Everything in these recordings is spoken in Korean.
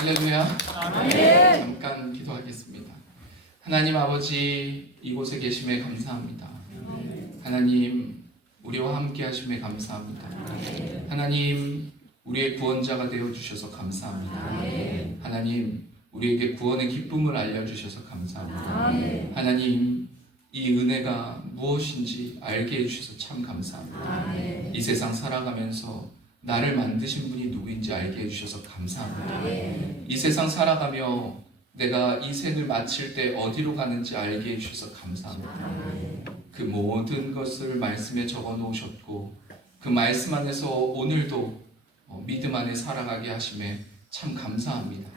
할렐루야. 아멘. 잠깐 기도하겠습니다. 하나님 아버지, 이곳에 계심에 감사합니다. 하나님, 우리와 함께 하심에 감사합니다. 하나님, 우리의 구원자가 되어주셔서 감사합니다. 하나님, 우리에게 구원의 기쁨을 알려주셔서 감사합니다. 하나님, 이 은혜가 무엇인지 알게 해주셔서 참 감사합니다. 이 세상 살아가면서 나를 만드신 분이 누구인지 알게 해주셔서 감사합니다. 이 세상 살아가며 내가 이 생을 마칠 때 어디로 가는지 알게 해주셔서 감사합니다. 그 모든 것을 말씀에 적어 놓으셨고 그 말씀 안에서 오늘도 믿음 안에 살아가게 하심에 참 감사합니다.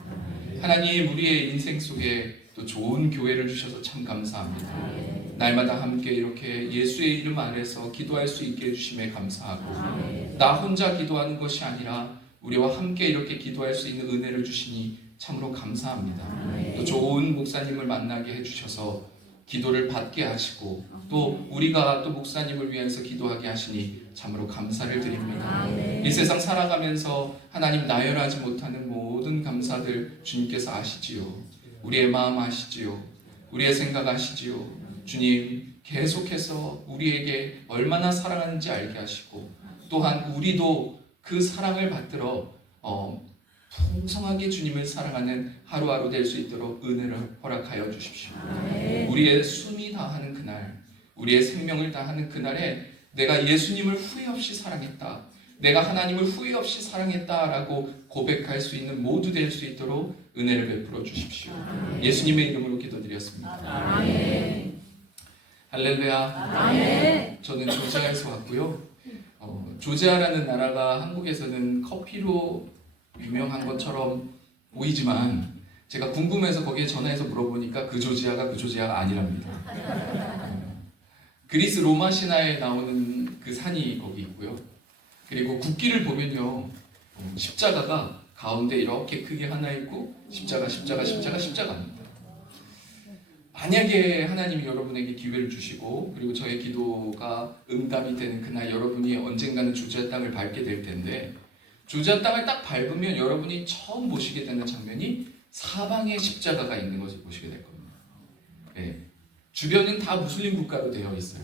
하나님, 우리의 인생 속에 또 좋은 교회를 주셔서 참 감사합니다. 날마다 함께 이렇게 예수의 이름 아래서 기도할 수 있게 해주심에 감사하고 나 혼자 기도하는 것이 아니라 우리와 함께 이렇게 기도할 수 있는 은혜를 주시니 참으로 감사합니다. 또 좋은 목사님을 만나게 해주셔서 기도를 받게 하시고 또 우리가 또 목사님을 위해서 기도하게 하시니 참으로 감사를 드립니다. 이 세상 살아가면서 하나님 나열하지 못하는 모든 감사들 주님께서 아시지요. 우리의 마음 아시지요. 우리의 생각 아시지요. 주님, 계속해서 우리에게 얼마나 사랑하는지 알게 하시고 또한 우리도 그 사랑을 받들어 풍성하게 주님을 사랑하는 하루하루 될 수 있도록 은혜를 허락하여 주십시오. 우리의 숨이 다하는 그날, 우리의 생명을 다하는 그날에 내가 예수님을 후회 없이 사랑했다, 내가 하나님을 후회 없이 사랑했다라고 고백할 수 있는 모두 될 수 있도록 은혜를 베풀어 주십시오. 예수님의 이름으로 기도드렸습니다. 아멘. 할렐루야. 아멘. 저는 조지아에서 왔고요. 조지아라는 나라가 한국에서는 커피로 유명한 것처럼 보이지만 제가 궁금해서 거기에 전화해서 물어보니까 그 조지아가 아니랍니다. 그리스 로마 신화에 나오는 그 산이 거기 있고요. 그리고 국기를 보면요, 십자가가 가운데 이렇게 크게 하나 있고 십자가입니다. 만약에 하나님이 여러분에게 기회를 주시고 그리고 저의 기도가 응답이 되는 그날 여러분이 언젠가는 조지아 땅을 밟게 될 텐데 조지아 땅을 딱 밟으면 여러분이 처음 보시게 되는 장면이 사방에 십자가가 있는 것을 보시게 될 겁니다. 네. 주변은 다 무슬림 국가로 되어 있어요.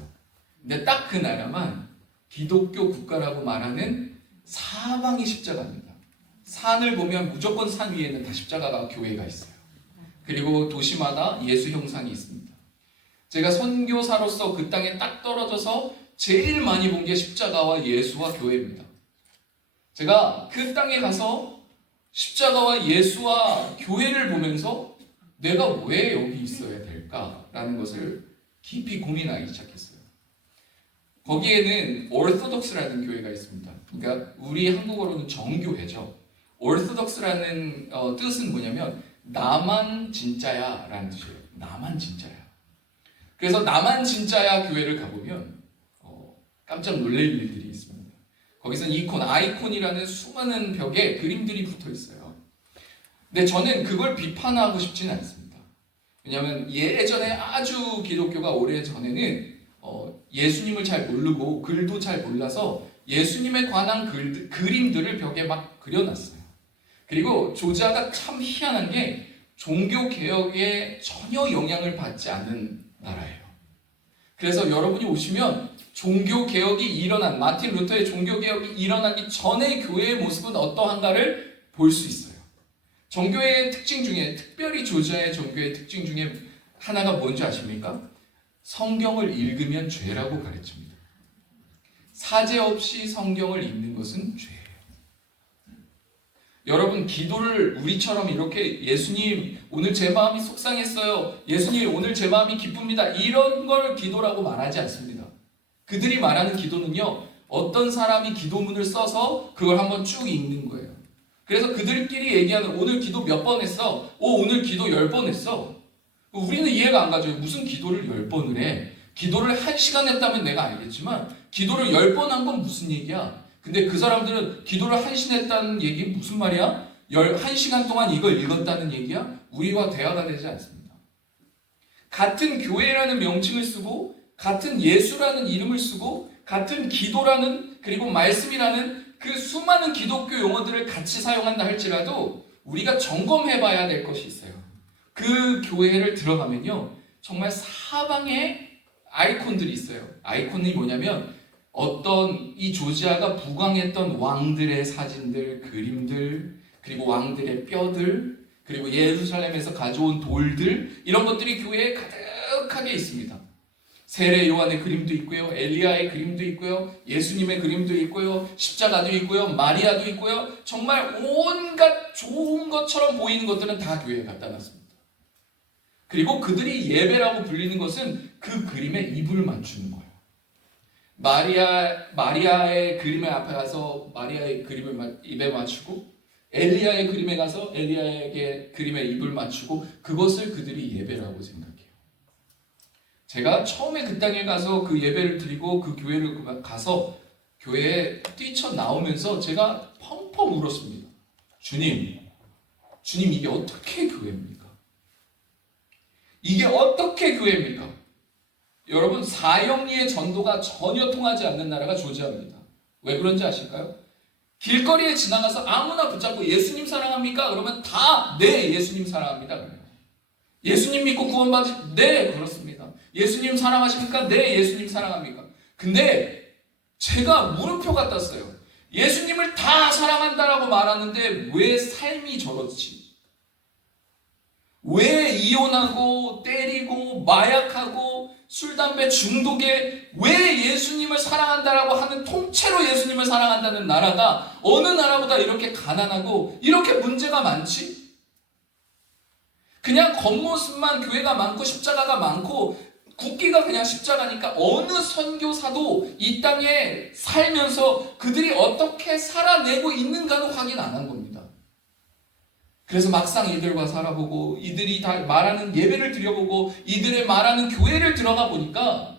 근데 딱 그 나라만 기독교 국가라고 말하는 사방이 십자가입니다. 산을 보면 무조건 산 위에는 다 십자가가 교회가 있어요. 그리고 도시마다 예수 형상이 있습니다. 제가 선교사로서 그 땅에 딱 떨어져서 제일 많이 본 게 십자가와 예수와 교회입니다. 제가 그 땅에 가서 십자가와 예수와 교회를 보면서 내가 왜 여기 있어야 될까라는 것을 깊이 고민하기 시작했어요. 거기에는 오르토독스라는 교회가 있습니다. 그러니까 우리 한국어로는 정교회죠. 오르토독스라는 뜻은 뭐냐면 나만 진짜야 라는 뜻이에요. 나만 진짜야. 그래서 나만 진짜야 교회를 가보면 깜짝 놀랄 일들이 있습니다. 거기서는 아이콘이라는 수많은 벽에 그림들이 붙어 있어요. 근데 저는 그걸 비판하고 싶지는 않습니다. 왜냐하면 예전에 아주 기독교가 오래 전에는 예수님을 잘 모르고 글도 잘 몰라서 예수님에 관한 그림들을 벽에 막 그려놨어요. 그리고 조지아가 참 희한한 게 종교개혁에 전혀 영향을 받지 않는 나라예요. 그래서 여러분이 오시면 마틴 루터의 종교개혁이 일어나기 전의 교회의 모습은 어떠한가를 볼 수 있어요. 종교의 특징 중에, 특별히 조지아의 종교의 특징 중에 하나가 뭔지 아십니까? 성경을 읽으면 죄라고 가르칩니다. 사제 없이 성경을 읽는 것은 죄예요. 여러분, 기도를 우리처럼 이렇게 예수님 오늘 제 마음이 속상했어요, 예수님 오늘 제 마음이 기쁩니다, 이런 걸 기도라고 말하지 않습니다. 그들이 말하는 기도는요, 어떤 사람이 기도문을 써서 그걸 한번 쭉 읽는 거예요. 그래서 그들끼리 얘기하는 오늘 기도 몇 번 했어? 오늘 기도 10번 했어. 우리는 이해가 안 가죠. 무슨 기도를 10번을 해? 기도를 1시간 했다면 내가 알겠지만 기도를 10번 한 건 무슨 얘기야? 근데 그 사람들은 기도를 1시간 했다는 얘기 무슨 말이야? 1시간 동안 이걸 읽었다는 얘기야? 우리와 대화가 되지 않습니다. 같은 교회라는 명칭을 쓰고 같은 예수라는 이름을 쓰고 같은 기도라는 그리고 말씀이라는 그 수많은 기독교 용어들을 같이 사용한다 할지라도 우리가 점검해 봐야 될 것이 있어요. 그 교회를 들어가면요, 정말 사방에 아이콘들이 있어요. 아이콘이 뭐냐면 어떤 이 조지아가 부강했던 왕들의 사진들, 그림들, 그리고 왕들의 뼈들, 그리고 예루살렘에서 가져온 돌들, 이런 것들이 교회에 가득하게 있습니다. 세례 요한의 그림도 있고요, 엘리야의 그림도 있고요, 예수님의 그림도 있고요, 십자가도 있고요, 마리아도 있고요. 정말 온갖 좋은 것처럼 보이는 것들은 다 교회에 갖다 놨습니다. 그리고 그들이 예배라고 불리는 것은 그 그림에 입을 맞추는 거예요. 마리아의 그림에 앞에 가서 마리아의 그림을 입에 맞추고, 엘리야의 그림에 가서 엘리야에게 그림에 입을 맞추고, 그것을 그들이 예배라고 생각해요. 제가 처음에 그 땅에 가서 그 예배를 드리고 그 교회를 가서 교회에 뛰쳐나오면서 제가 펑펑 울었습니다. 주님 이게 어떻게 교회입니까? 이게 어떻게 교회입니까? 여러분, 사형리의 전도가 전혀 통하지 않는 나라가 조지아입니다. 왜 그런지 아실까요? 길거리에 지나가서 아무나 붙잡고 예수님 사랑합니까? 그러면 다 네, 예수님 사랑합니다. 그래요. 예수님 믿고 구원받으시? 네, 그렇습니다. 예수님 사랑하십니까? 네, 예수님 사랑합니까? 근데 제가 물음표가 떴어요. 예수님을 다 사랑한다라고 말하는데 왜 삶이 저렇지? 왜 이혼하고 때리고 마약하고 술, 담배 중독에 왜 예수님을 사랑한다라고 하는, 통째로 예수님을 사랑한다는 나라가 어느 나라보다 이렇게 가난하고 이렇게 문제가 많지? 그냥 겉모습만 교회가 많고 십자가가 많고 국기가 그냥 십자가니까 어느 선교사도 이 땅에 살면서 그들이 어떻게 살아내고 있는가도 확인 안 한 겁니다. 그래서 막상 이들과 살아보고 이들이 다 말하는 예배를 드려보고 이들의 말하는 교회를 들어가 보니까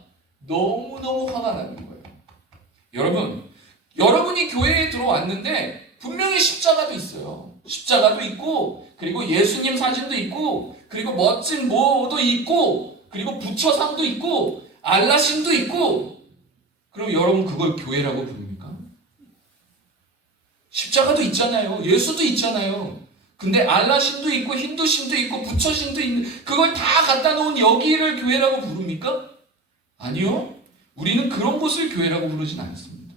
너무너무 화가 나는 거예요. 여러분이 교회에 들어왔는데 분명히 십자가도 있어요. 십자가도 있고, 그리고 예수님 사진도 있고, 그리고 멋진 뭐도 있고, 그리고 부처상도 있고, 알라신도 있고. 그럼 여러분 그걸 교회라고 부릅니까? 십자가도 있잖아요. 예수도 있잖아요. 근데 알라신도 있고 힌두신도 있고 부처신도 있는, 그걸 다 갖다 놓은 여기를 교회라고 부릅니까? 아니요. 우리는 그런 곳을 교회라고 부르진 않습니다.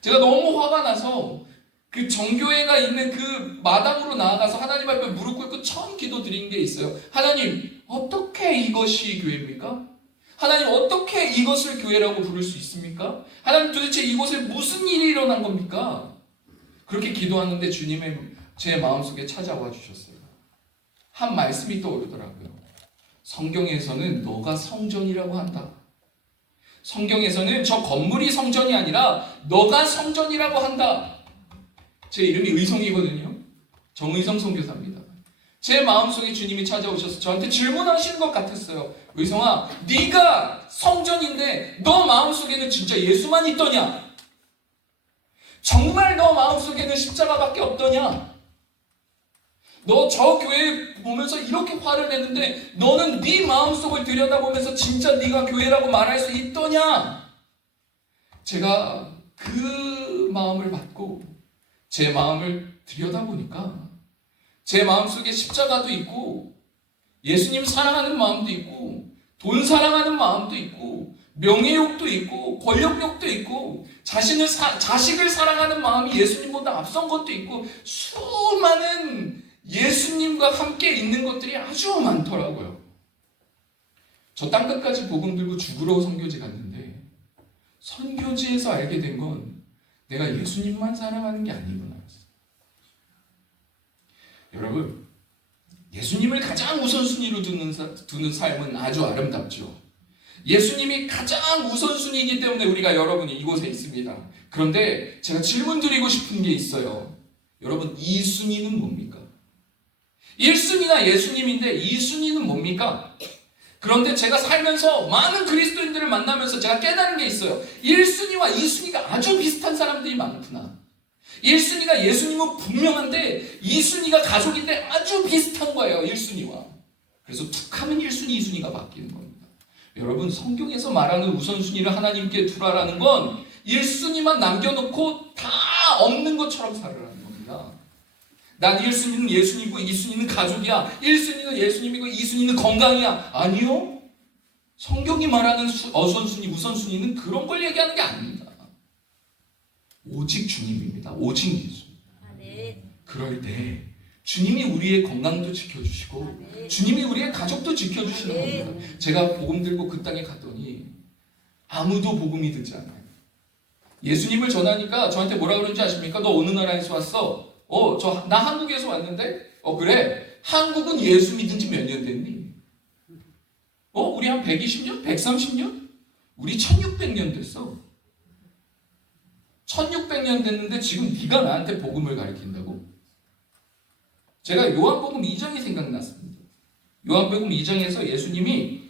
제가 너무 화가 나서 그 정교회가 있는 그 마당으로 나아가서 하나님 앞에 무릎 꿇고 처음 기도드린 게 있어요. 하나님, 어떻게 이것이 교회입니까? 하나님, 어떻게 이것을 교회라고 부를 수 있습니까? 하나님, 도대체 이곳에 무슨 일이 일어난 겁니까? 그렇게 기도하는데 주님의 제 마음속에 찾아와 주셨어요. 한 말씀이 떠오르더라고요. 성경에서는 너가 성전이라고 한다. 성경에서는 저 건물이 성전이 아니라 너가 성전이라고 한다. 제 이름이 의성이거든요. 정의성 선교사입니다. 제 마음속에 주님이 찾아오셔서 저한테 질문하시는 것 같았어요. 의성아, 네가 성전인데 너 마음속에는 진짜 예수만 있더냐? 정말 너 마음속에는 십자가밖에 없더냐? 너 저 교회 보면서 이렇게 화를 내는데 너는 네 마음속을 들여다보면서 진짜 네가 교회라고 말할 수 있더냐? 제가 그 마음을 받고 제 마음을 들여다보니까 제 마음속에 십자가도 있고 예수님 사랑하는 마음도 있고 돈 사랑하는 마음도 있고 명예욕도 있고 권력욕도 있고 자식을 사랑하는 마음이 예수님보다 앞선 것도 있고 수많은 예수님과 함께 있는 것들이 아주 많더라고요. 저 땅끝까지 복음 들고 죽으러 선교지 갔는데 선교지에서 알게 된 건 내가 예수님만 사랑하는 게 아니구나. 여러분, 예수님을 가장 우선순위로 두는 삶은 아주 아름답죠. 예수님이 가장 우선순위이기 때문에 우리가 여러분이 이곳에 있습니다. 그런데 제가 질문 드리고 싶은 게 있어요. 여러분, 2순위는 뭡니까? 1순위가 예수님인데 2순위는 뭡니까? 그런데 제가 살면서 많은 그리스도인들을 만나면서 제가 깨달은 게 있어요. 1순위와 2순위가 아주 비슷한 사람들이 많구나. 1순위가 예수님은 분명한데 2순위가 가족인데 아주 비슷한 거예요. 1순위와. 그래서 툭 하면 1순위, 2순위가 바뀌는 겁니다. 여러분, 성경에서 말하는 우선순위를 하나님께 두라라는 건 1순위만 남겨놓고 다 없는 것처럼 살으라는 겁니다. 난 1순위는 예수님이고 2순위는 가족이야. 1순위는 예수님이고 2순위는 건강이야. 아니요. 성경이 말하는 어선순위, 우선순위는 그런 걸 얘기하는 게 아닙니다. 오직 주님입니다. 오직 예수. 그럴 때 주님이 우리의 건강도 지켜주시고 주님이 우리의 가족도 지켜주시는 겁니다. 제가 복음 들고 그 땅에 갔더니 아무도 복음이 듣지 않아요. 예수님을 전하니까 저한테 뭐라 그러는지 아십니까? 너 어느 나라에서 왔어? 나 한국에서 왔는데? 그래. 한국은 예수 믿은 지 몇 년 됐니? 우리 한 120년? 130년? 우리 1600년 됐어. 1600년 됐는데 지금 네가 나한테 복음을 가르친다고? 제가 요한복음 2장이 생각났습니다. 요한복음 2장에서 예수님이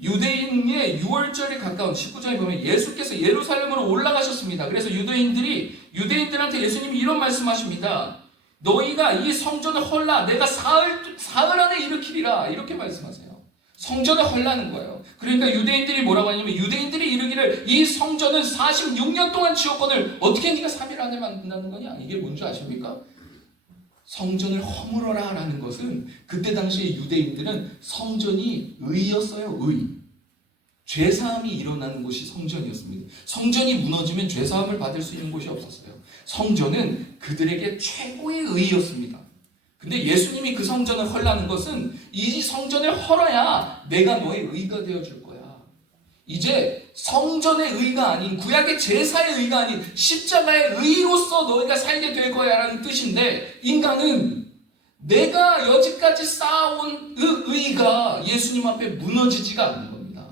유대인의 6월절에 가까운 19장에 보면 예수께서 예루살렘으로 올라가셨습니다. 그래서 유대인들한테 예수님이 이런 말씀하십니다. 너희가 이 성전을 헐라 내가 사흘 안에 일으키리라 이렇게 말씀하세요. 성전을 헐라는 거예요. 그러니까 유대인들이 뭐라고 하냐면 유대인들이 이르기를 이 성전은 46년 동안 지었거늘 어떻게 네가 3일 안에 만든다는 거냐? 이게 뭔지 아십니까? 성전을 허물어라 라는 것은 그때 당시에 유대인들은 성전이 의였어요. 의. 죄사함이 일어나는 곳이 성전이었습니다. 성전이 무너지면 죄사함을 받을 수 있는 곳이 없었어요. 성전은 그들에게 최고의 의였습니다. 근데 예수님이 그 성전을 헐라는 것은 이 성전을 헐어야 내가 너의 의가 되어줄 거야. 이제 성전의 의가 아닌 구약의 제사의 의가 아닌 십자가의 의로서 너희가 살게 될 거야 라는 뜻인데 인간은 내가 여지까지 쌓아온 의가 예수님 앞에 무너지지가 않는 겁니다.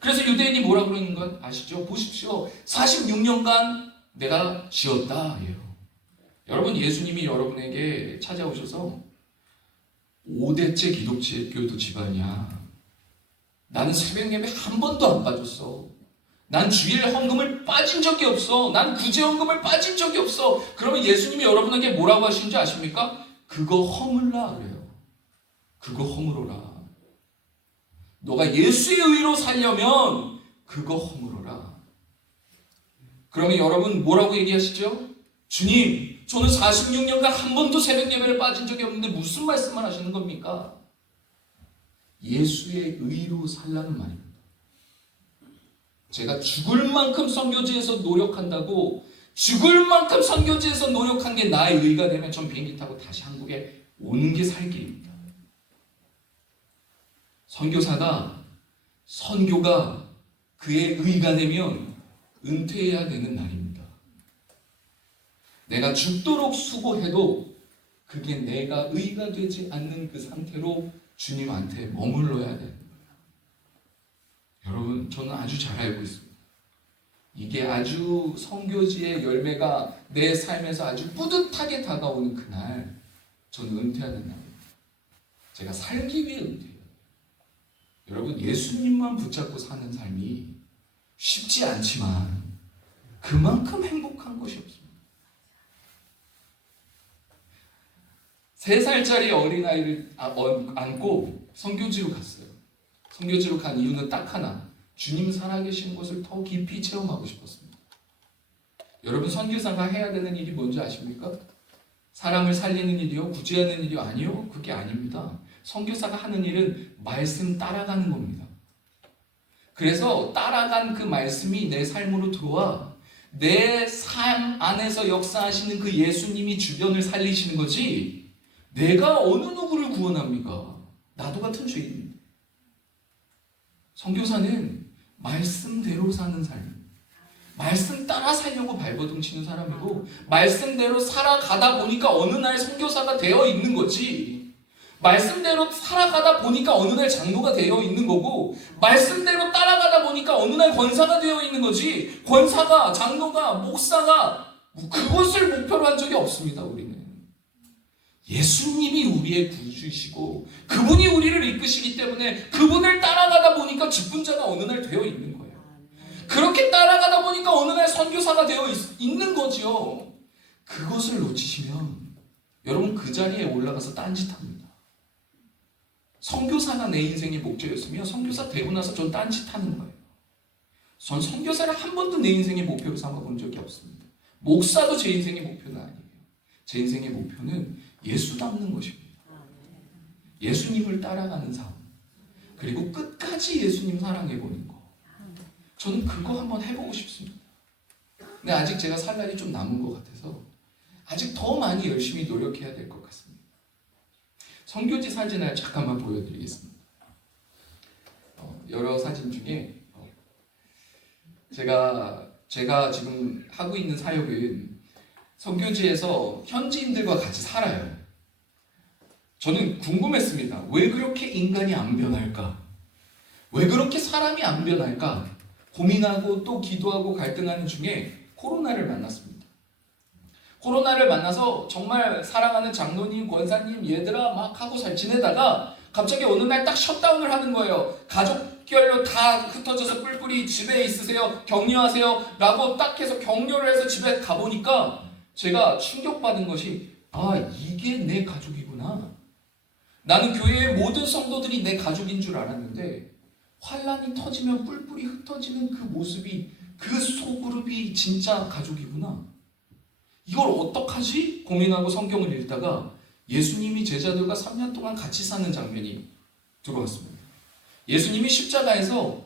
그래서 유대인이 뭐라 그러는 건 아시죠? 보십시오. 46년간 내가 지었다. 여러분 예수님이 여러분에게 찾아오셔서 5대째 기독교 집안이야. 나는 새벽 예배 한 번도 안 빠졌어. 난 주일 헌금을 빠진 적이 없어. 난 구제 헌금을 빠진 적이 없어. 그러면 예수님이 여러분에게 뭐라고 하시는지 아십니까? 그거 허물라 그래요. 그거 허물어라. 너가 예수의 의로 살려면 그거 허물어라. 그러면 여러분 뭐라고 얘기하시죠? 주님, 저는 46년간 한 번도 새벽 예배를 빠진 적이 없는데 무슨 말씀을 하시는 겁니까? 예수의 의로 살라는 말입니다. 제가 죽을 만큼 선교지에서 노력한다고 죽을 만큼 선교지에서 노력한 게 나의 의가 되면 전 비행기 타고 다시 한국에 오는 게 살 길입니다. 선교가 그의 의가 되면 은퇴해야 되는 날입니다. 내가 죽도록 수고해도 그게 내가 의가 되지 않는 그 상태로 주님한테 머물러야 됩니다. 여러분, 저는 아주 잘 알고 있습니다. 이게 아주 선교지의 열매가 내 삶에서 아주 뿌듯하게 다가오는 그날 저는 은퇴하는 날입니다. 제가 살기 위해 은퇴해요. 여러분, 예수님만 붙잡고 사는 삶이 쉽지 않지만 그만큼 행복한 것이 없습니다. 3살짜리 어린아이를 안고 선교지로 갔어요. 선교지로 간 이유는 딱 하나. 주님 살아계시는 것을 더 깊이 체험하고 싶었습니다. 여러분, 선교사가 해야 되는 일이 뭔지 아십니까? 사람을 살리는 일이요? 구제하는 일이요? 아니요. 그게 아닙니다. 선교사가 하는 일은 말씀 따라가는 겁니다. 그래서 따라간 그 말씀이 내 삶으로 들어와 내 삶 안에서 역사하시는 그 예수님이 주변을 살리시는 거지 내가 어느 누구를 구원합니까? 나도 같은 죄인입니다. 선교사는 말씀대로 사는 삶, 말씀 따라 살려고 발버둥 치는 사람이고 말씀대로 살아가다 보니까 어느 날 선교사가 되어 있는 거지, 말씀대로 살아가다 보니까 어느 날 장로가 되어 있는 거고 말씀대로 따라가다 보니까 어느 날 권사가 되어 있는 거지 권사가, 장로가, 목사가 그것을 목표로 한 적이 없습니다. 우리는 예수님이 우리의 구주이시고 그분이 우리를 이끄시기 때문에 그분을 따라가다 보니까 직분자가 어느 날 되어 있는 거예요. 그렇게 따라가다 보니까 어느 날 선교사가 되어 있는 거죠. 그것을 놓치시면 여러분 그 자리에 올라가서 딴짓합니다. 선교사가 내 인생의 목적이었으면 선교사 되고 나서 전 딴짓하는 거예요. 전 선교사를 한 번도 내 인생의 목표로 삼아본 적이 없습니다. 목사도 제 인생의 목표는 아니에요. 제 인생의 목표는 예수 닮는 것입니다. 예수님을 따라가는 삶. 그리고 끝까지 예수님 사랑해보는 거. 저는 그거 한번 해보고 싶습니다. 근데 아직 제가 살 날이 좀 남은 것 같아서 아직 더 많이 열심히 노력해야 될 것 같습니다. 선교지 사진을 잠깐만 보여드리겠습니다. 여러 사진 중에 제가 지금 하고 있는 사역은 선교지에서 현지인들과 같이 살아요. 저는 궁금했습니다. 왜 그렇게 인간이 안 변할까? 왜 그렇게 사람이 안 변할까? 고민하고 또 기도하고 갈등하는 중에 코로나를 만났습니다. 코로나를 만나서 정말 사랑하는 장로님, 권사님, 얘들아 막 하고 잘 지내다가 갑자기 어느 날 딱 셧다운을 하는 거예요. 가족별로 다 흩어져서 뿔뿔이 집에 있으세요. 격려하세요. 라고 딱 해서 격려를 해서 집에 가보니까 제가 충격받은 것이 이게 내 가족이구나. 나는 교회의 모든 성도들이 내 가족인 줄 알았는데 환란이 터지면 뿔뿔이 흩어지는 그 모습이 그 소그룹이 진짜 가족이구나. 이걸 어떡하지? 고민하고 성경을 읽다가 예수님이 제자들과 3년 동안 같이 사는 장면이 들어왔습니다. 예수님이 십자가에서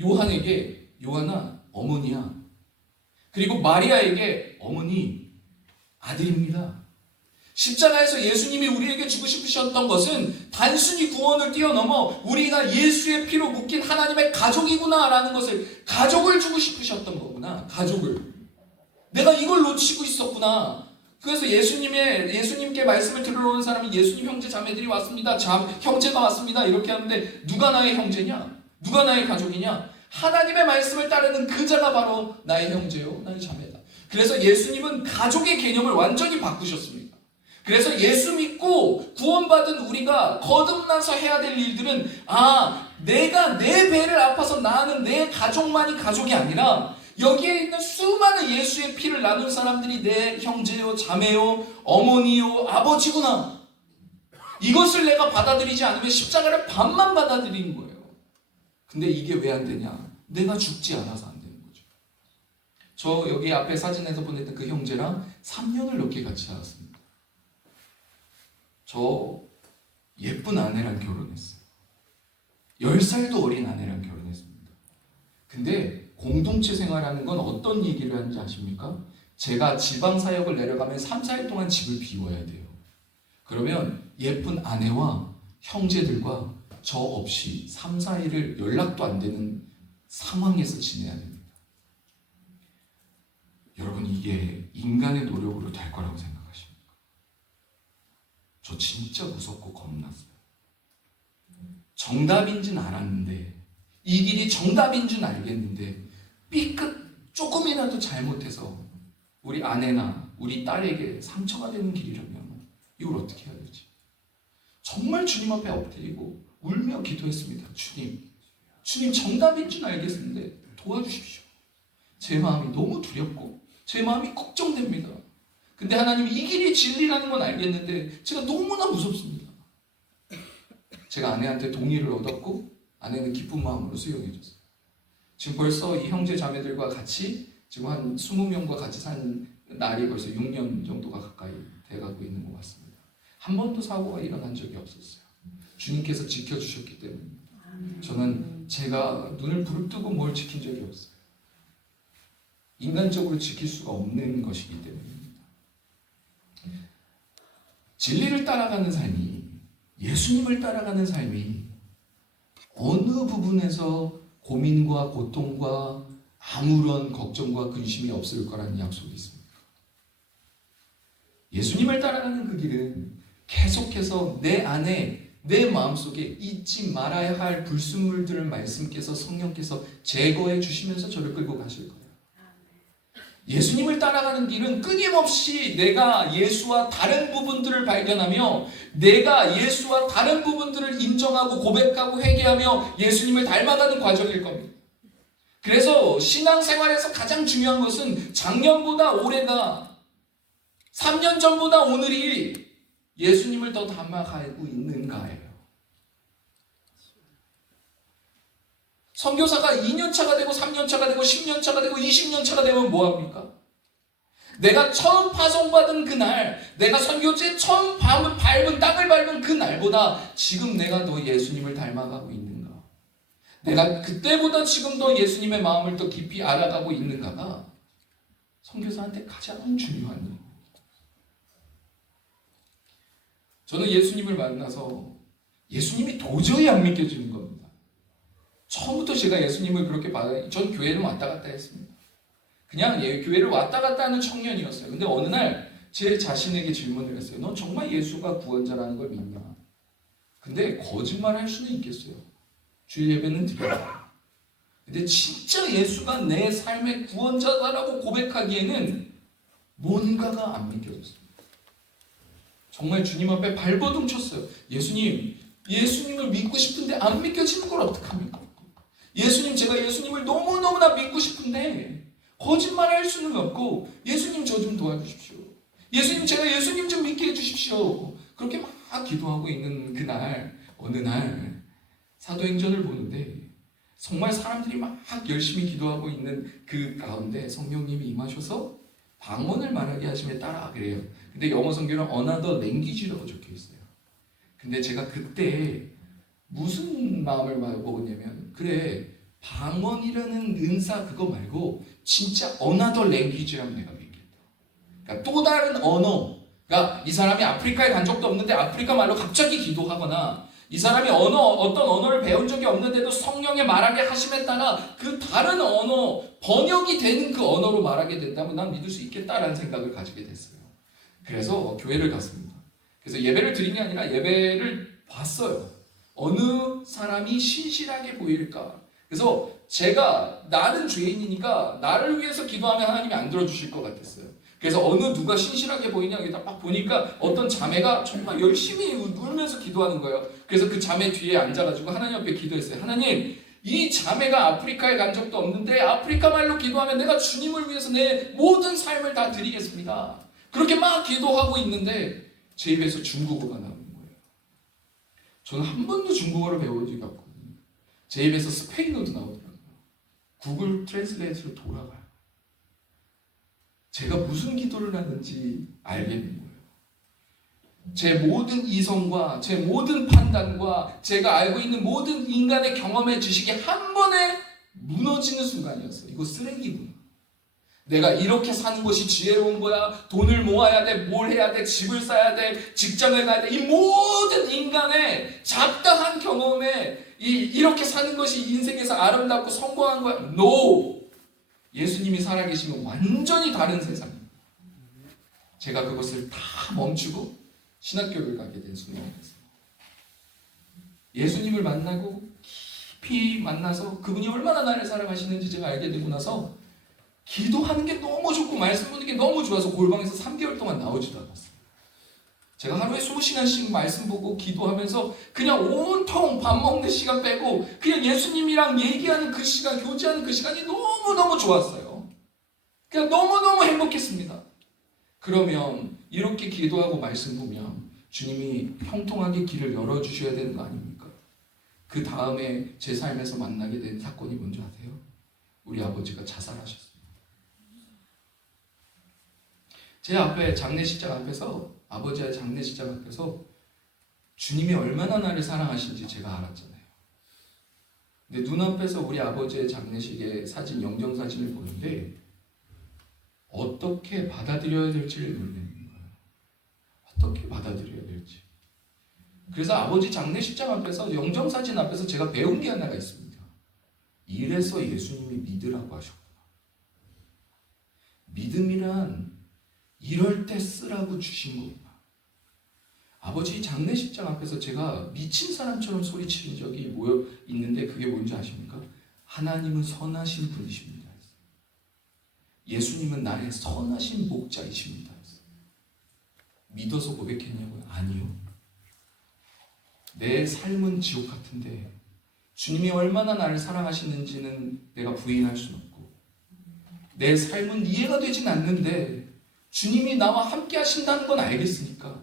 요한에게 요한아 어머니야. 그리고 마리아에게 어머니 아들입니다. 십자가에서 예수님이 우리에게 주고 싶으셨던 것은 단순히 구원을 뛰어넘어 우리가 예수의 피로 묶인 하나님의 가족이구나라는 것을 가족을 주고 싶으셨던 거구나. 가족을. 내가 이걸 놓치고 있었구나. 그래서 예수님께 말씀을 들으러 온 사람이 예수님 형제 자매들이 왔습니다. 형제가 왔습니다. 이렇게 하는데 누가 나의 형제냐? 누가 나의 가족이냐? 하나님의 말씀을 따르는 그 자가 바로 나의 형제요, 나의 자매다. 그래서 예수님은 가족의 개념을 완전히 바꾸셨습니다. 그래서 예수 믿고 구원받은 우리가 거듭나서 해야 될 일들은 내가 내 배를 아파서 낳는 내 가족만이 가족이 아니라 여기에 있는 수많은 예수의 피를 나눈 사람들이 내 형제요, 자매요, 어머니요, 아버지구나. 이것을 내가 받아들이지 않으면 십자가를 반만 받아들이는 거예요. 근데 이게 왜 안 되냐? 내가 죽지 않아서 안 되는 거죠. 저 여기 앞에 사진에서 보냈던 그 형제랑 3년을 넘게 같이 살았습니다. 저 예쁜 아내랑 결혼했어요. 10살도 어린 아내랑 결혼했습니다. 근데 공동체 생활하는 건 어떤 얘기를 하는지 아십니까? 제가 지방사역을 내려가면 3, 4일 동안 집을 비워야 돼요. 그러면 예쁜 아내와 형제들과 저 없이 3, 4일을 연락도 안 되는 상황에서 지내야 됩니다. 여러분, 이게 인간의 노력으로 될 거라고 생각하십니까? 저 진짜 무섭고 겁났어요. 정답인지는 알았는데, 이 길이 정답인 줄 알겠는데 삐끗 조금이라도 잘못해서 우리 아내나 우리 딸에게 상처가 되는 길이라면 이걸 어떻게 해야 되지? 정말 주님 앞에 엎드리고 울며 기도했습니다. 주님 정답인 줄 알겠는데 도와주십시오. 제 마음이 너무 두렵고 제 마음이 걱정됩니다. 근데 하나님 이 길이 진리라는 건 알겠는데 제가 너무나 무섭습니다. 제가 아내한테 동의를 얻었고 아내는 기쁜 마음으로 수용해줬어요. 지금 벌써 이 형제 자매들과 같이 지금 한 20명과 같이 산 날이 벌써 6년 정도가 가까이 돼가고 있는 것 같습니다. 한 번도 사고가 일어난 적이 없었어요. 주님께서 지켜주셨기 때문입니다. 저는 제가 눈을 부릅뜨고 뭘 지킨 적이 없어요. 인간적으로 지킬 수가 없는 것이기 때문입니다. 진리를 따라가는 삶이, 예수님을 따라가는 삶이 어느 부분에서 고민과 고통과 아무런 걱정과 근심이 없을 거라는 약속이 있습니까? 예수님을 따라가는 그 길은 계속해서 내 안에 내 마음속에 잊지 말아야 할 불순물들을 말씀께서 성령께서 제거해 주시면서 저를 끌고 가실 거예요. 예수님을 따라가는 길은 끊임없이 내가 예수와 다른 부분들을 발견하며 내가 예수와 다른 부분들을 인정하고 고백하고 회개하며 예수님을 닮아가는 과정일 겁니다. 그래서 신앙생활에서 가장 중요한 것은 작년보다 올해가 3년 전보다 오늘이 예수님을 더 닮아가고 있는가예요. 선교사가 2년 차가 되고 3년 차가 되고 10년 차가 되고 20년 차가 되면 뭐합니까? 내가 처음 파송받은 그날, 내가 선교지에 처음 밟은 땅을 밟은 그 날보다 지금 내가 더 예수님을 닮아가고 있는가? 내가 그때보다 지금 더 예수님의 마음을 더 깊이 알아가고 있는가가 선교사한테 가장 중요한 일. 저는 예수님을 만나서 예수님이 도저히 안 믿겨지는 겁니다. 처음부터 제가 예수님을 그렇게 전 교회는 왔다 갔다 했습니다. 그냥 교회를 왔다 갔다 하는 청년이었어요. 근데 어느 날 제 자신에게 질문을 했어요. 너 정말 예수가 구원자라는 걸 믿냐? 근데 거짓말할 수는 있겠어요. 주일 예배는 드려요. 근데 진짜 예수가 내 삶의 구원자다라고 고백하기에는 뭔가가 안 믿겨졌어요. 정말 주님 앞에 발버둥 쳤어요. 예수님을 믿고 싶은데 안 믿겨지는 걸 어떡합니까? 예수님, 제가 예수님을 너무너무나 믿고 싶은데 거짓말할 수는 없고 예수님 저 좀 도와주십시오. 예수님, 제가 예수님 좀 믿게 해주십시오. 그렇게 막 기도하고 있는 그날, 어느 날 사도행전을 보는데 정말 사람들이 막 열심히 기도하고 있는 그 가운데 성령님이 임하셔서 방언을 말하게 하시며 따라 그래요. 근데 영어 성경은 another language라고 적혀 있어요. 근데 제가 그때 무슨 마음을 먹었냐면, 그래, 방언이라는 은사 그거 말고 진짜 another language라면 내가 믿겠다. 그러니까 또 다른 언어. 그러니까 이 사람이 아프리카에 간 적도 없는데 아프리카 말로 갑자기 기도하거나, 이 사람이 어떤 언어를 배운 적이 없는데도 성령의 말하게 하심에 따라 그 다른 언어, 번역이 되는 그 언어로 말하게 된다면 난 믿을 수 있겠다라는 생각을 가지게 됐어요. 그래서 교회를 갔습니다. 그래서 예배를 드린 게 아니라 예배를 봤어요. 어느 사람이 신실하게 보일까? 그래서 제가 나는 죄인이니까 나를 위해서 기도하면 하나님이 안 들어주실 것 같았어요. 그래서 누가 신실하게 보이냐 여기다 딱 보니까 어떤 자매가 정말 열심히 울면서 기도하는 거예요. 그래서 그 자매 뒤에 앉아가지고 하나님 앞에 기도했어요. 하나님, 이 자매가 아프리카에 간 적도 없는데 아프리카 말로 기도하면 내가 주님을 위해서 내 모든 삶을 다 드리겠습니다. 그렇게 막 기도하고 있는데 제 입에서 중국어가 나오는 거예요. 저는 한 번도 중국어를 배운 적이 없거든요. 제 입에서 스페인어도 나오더라고요. 구글 트랜슬레이트로 돌아가요. 제가 무슨 기도를 하는지 알겠는 거예요. 제 모든 이성과 제 모든 판단과 제가 알고 있는 모든 인간의 경험의 지식이 한 번에 무너지는 순간이었어요. 이거 쓰레기구나. 내가 이렇게 사는 것이 지혜로운 거야. 돈을 모아야 돼. 뭘 해야 돼. 집을 사야 돼. 직장을 가야 돼. 이 모든 인간의 잡다한 경험에 이렇게 사는 것이 인생에서 아름답고 성공한 거야. No! 예수님이 살아계시면 완전히 다른 세상입니다. 제가 그것을 다 멈추고 신학교를 가게 된 순간이었어요. 예수님을 만나고 깊이 만나서 그분이 얼마나 나를 사랑하시는지 제가 알게 되고 나서 기도하는 게 너무 좋고 말씀 보는 게 너무 좋아서 골방에서 3개월 동안 나오지도 않았어요. 제가 하루에 20시간씩 말씀 보고 기도하면서 그냥 온통 밥 먹는 시간 빼고 그냥 예수님이랑 얘기하는 그 시간, 교제하는 그 시간이 너무너무 좋았어요. 그냥 너무너무 행복했습니다. 그러면 이렇게 기도하고 말씀 보면 주님이 형통하게 길을 열어주셔야 되는 거 아닙니까? 그 다음에 제 삶에서 만나게 된 사건이 뭔지 아세요? 우리 아버지가 자살하셨어요. 제 앞에 장례식장 앞에서, 아버지의 장례식장 앞에서 주님이 얼마나 나를 사랑하신지 제가 알았잖아요. 근데 눈앞에서 우리 아버지의 장례식의 사진, 영정사진을 보는데 어떻게 받아들여야 될지를 모르겠는 거예요. 어떻게 받아들여야 될지. 그래서 아버지 장례식장 앞에서, 영정사진 앞에서 제가 배운 게 하나가 있습니다. 이래서 예수님이 믿으라고 하셨구나. 믿음이란 이럴 때 쓰라고 주신 거구나. 아버지 장례식장 앞에서 제가 미친 사람처럼 소리치는 적이 모여 있는데 그게 뭔지 아십니까? 하나님은 선하신 분이십니다. 예수님은 나의 선하신 목자이십니다. 믿어서 고백했냐고요? 아니요. 내 삶은 지옥 같은데 주님이 얼마나 나를 사랑하시는지는 내가 부인할 수는 없고, 내 삶은 이해가 되진 않는데 주님이 나와 함께 하신다는 건 알겠으니까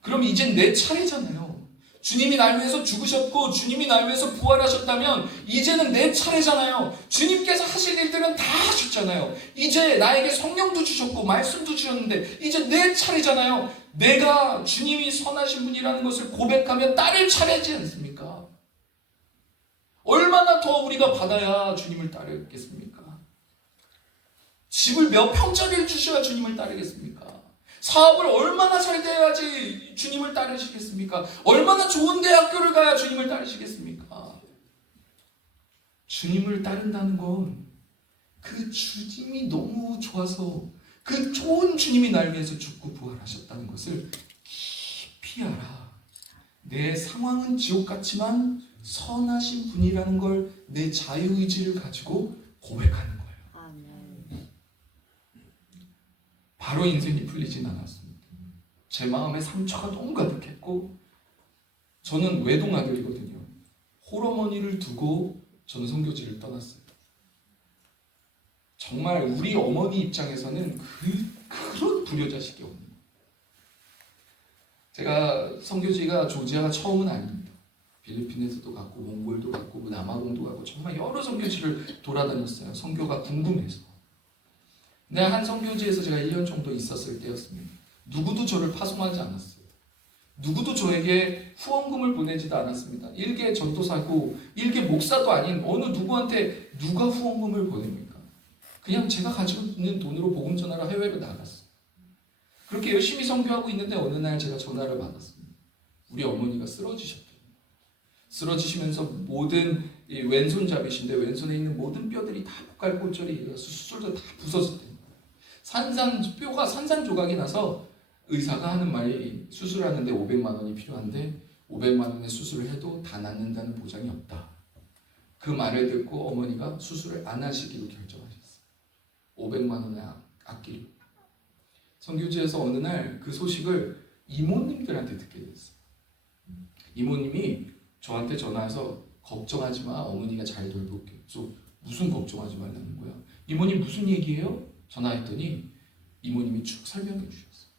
그럼 이젠 내 차례잖아요. 주님이 날 위해서 죽으셨고 주님이 날 위해서 부활하셨다면 이제는 내 차례잖아요. 주님께서 하실 일들은 다 하셨잖아요. 이제 나에게 성령도 주셨고 말씀도 주셨는데 이제 내 차례잖아요. 내가 주님이 선하신 분이라는 것을 고백하면 따를 차례지 않습니까? 얼마나 더 우리가 받아야 주님을 따르겠습니까? 집을 몇 평짜리를 주셔야 주님을 따르겠습니까? 사업을 얼마나 잘 돼야지 주님을 따르시겠습니까? 얼마나 좋은 대학교를 가야 주님을 따르시겠습니까? 주님을 따른다는 건 그 주님이 너무 좋아서 그 좋은 주님이 날 위해서 죽고 부활하셨다는 것을 깊이 알아. 내 상황은 지옥 같지만 선하신 분이라는 걸 내 자유의지를 가지고 고백하는 거예요. 바로 인생이 풀리진 않았습니다. 제 마음에 상처가 너무 가득했고 저는 외동아들이거든요. 홀어머니를 두고 저는 선교지를 떠났어요. 정말 우리 어머니 입장에서는 그런 불효자식이 없는 거예요. 제가 선교지가 조지아가 처음은 아닙니다. 필리핀에서도 갔고 몽골도 갔고 남아공도 가고 정말 여러 선교지를 돌아다녔어요. 선교가 궁금해서. 근데 한 선교지에서 제가 1년 정도 있었을 때였습니다. 누구도 저를 파송하지 않았어요. 누구도 저에게 후원금을 보내지도 않았습니다. 일개 전도사고 일개 목사도 아닌 어느 누구한테 누가 후원금을 보냅니까? 그냥 제가 가지고 있는 돈으로 복음 전하러 해외로 나갔어요. 그렇게 열심히 선교하고 있는데 어느 날 제가 전화를 받았습니다. 우리 어머니가 쓰러지셨대요. 쓰러지시면서 모든 왼손잡이신데 왼손에 있는 모든 뼈들이 다 목갈골절이 일어나서 수술도 다 부서졌대요. 뼈가 산산조각이 나서 의사가 하는 말이 수술하는데 500만 원이 필요한데 500만 원의 수술을 해도 다 낫는다는 보장이 없다. 그 말을 듣고 어머니가 수술을 안 하시기로 결정하셨어요. 500만 원을 아끼려. 선교지에서 어느 날 그 소식을 이모님들한테 듣게 됐어요. 이모님이 저한테 전화해서 걱정하지 마, 어머니가 잘 돌볼게. 그래서 무슨 걱정하지 말라는 거야? 이모님 무슨 얘기예요? 전화했더니 이모님이 쭉 설명해 주셨어요.